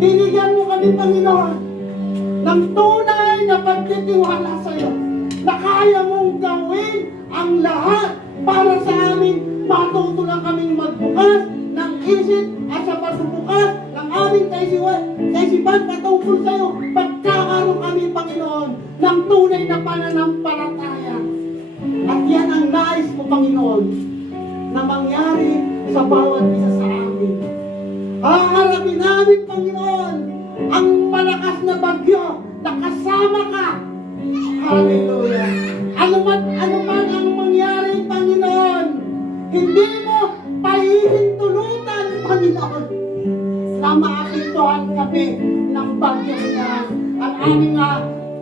Binigyan mo kami, Panginoon, ng tunay na pagtitiwala sa iyo. Na kaya mong gawin ang lahat para sa amin. Matuto lang kaming magbukas ng isip at sa pagbubukas ng aming kaisipan patungkol sa iyo. Pagkakaroon kami, Panginoon, ng tunay na pananampalataya. At yan ang nais mo, Panginoon, na mangyari sa bawat isa sa amin. Haharapin namin, Panginoon, ang malakas na bagyo na kasama ka. Hallelujah. Ano man ang mangyari, Panginoon, hindi mo pahihintulutan, Panginoon, na maapektuhan kami ng bagyo niya. Ang aming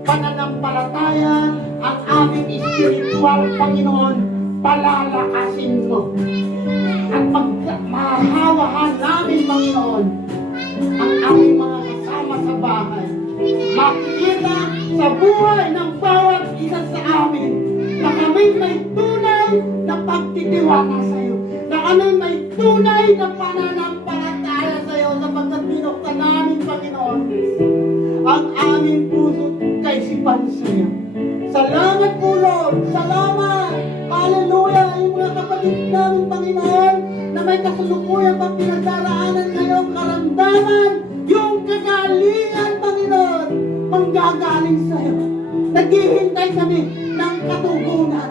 pananampalataya, ang aming spiritual, Panginoon, palalakasin mo. At mahawahan namin, Panginoon, ang aming mga kasama sa bahay. Makikita sa buhay ng bawat isa sa amin na kami may tunay na pagtitiwala sa iyo. Na kami may tunay na pananampalataya sa iyo sapagkat binuksan namin, Panginoon, ang aming puso kaisipan sa iyo. Salamat po, Lord. Salamat. Hallelujah. Yung mga kapatid namin, Panginoon, na may kasalukuyan pang pinagdaraanan ngayong karamdaman, yung kagalingan, Panginoon, manggagaling sa iyo. Naghihintay kami ng katugunan.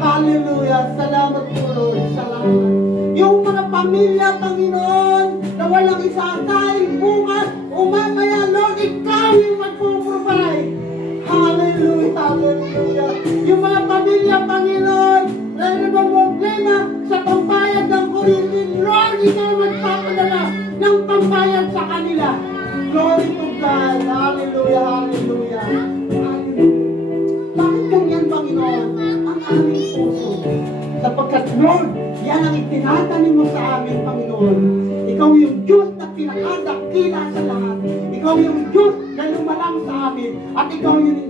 Hallelujah. Salamat po, Lord. Salamat. Yung mga pamilya, Panginoon, na walang isasaing bukas o mamaya, Lord, ikaw yung magpuprovide. Hallelujah. Hallelujah. Yung mga pamilya, Panginoon, na may problema sa pambayad ng kuryente, Lord, ikaw magpapadala ng pambayad sa kanila. Glory to God. Hallelujah. Hallelujah. Bakit ganyan, Panginoon, ang aming puso? Sapagkat, Lord, yan ang itinatanim mo sa amin, Panginoon. Ikaw yung Diyos na pinakadakila sa lahat. Ikaw yung Diyos na lumalang sa amin. At ikaw yung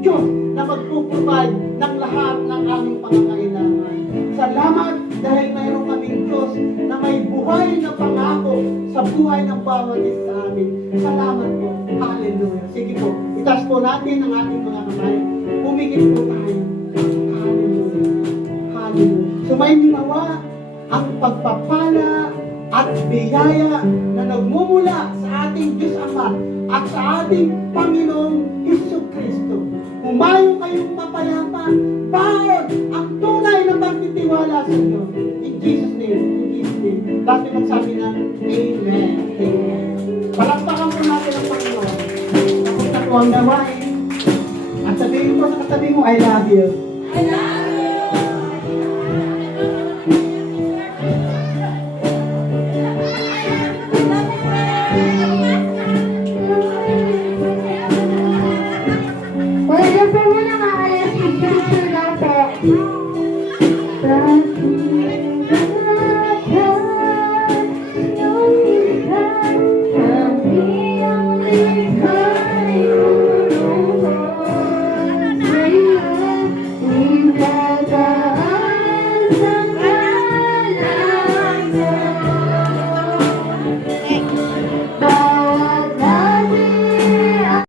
Diyos na magpuprovide ng lahat ng aming pangangailangan. Salamat dahil mayroon kaming Diyos na may buhay na pangako sa buhay ng bawat isa sa amin. Salamat po. Hallelujah. Sige po, itaas po natin ang ating mga kamay. Pumikit po tayo. Hallelujah. Hallelujah. Sumayin nawa ang pagpapala at biyaya na nagmumula sa ating Diyos Ama at sa ating Panginoong Jesucristo. Humayo kayong mapayapa, bawat ang tunay na pagtitiwala sa inyo. In Jesus' name, in Jesus' name. Dati magsabi na, Amen. Amen. Palakpakan po natin ang Panginoon. Tapos na po ang gawain. At sabihin po sa katabi mo, I love you. I love you. sa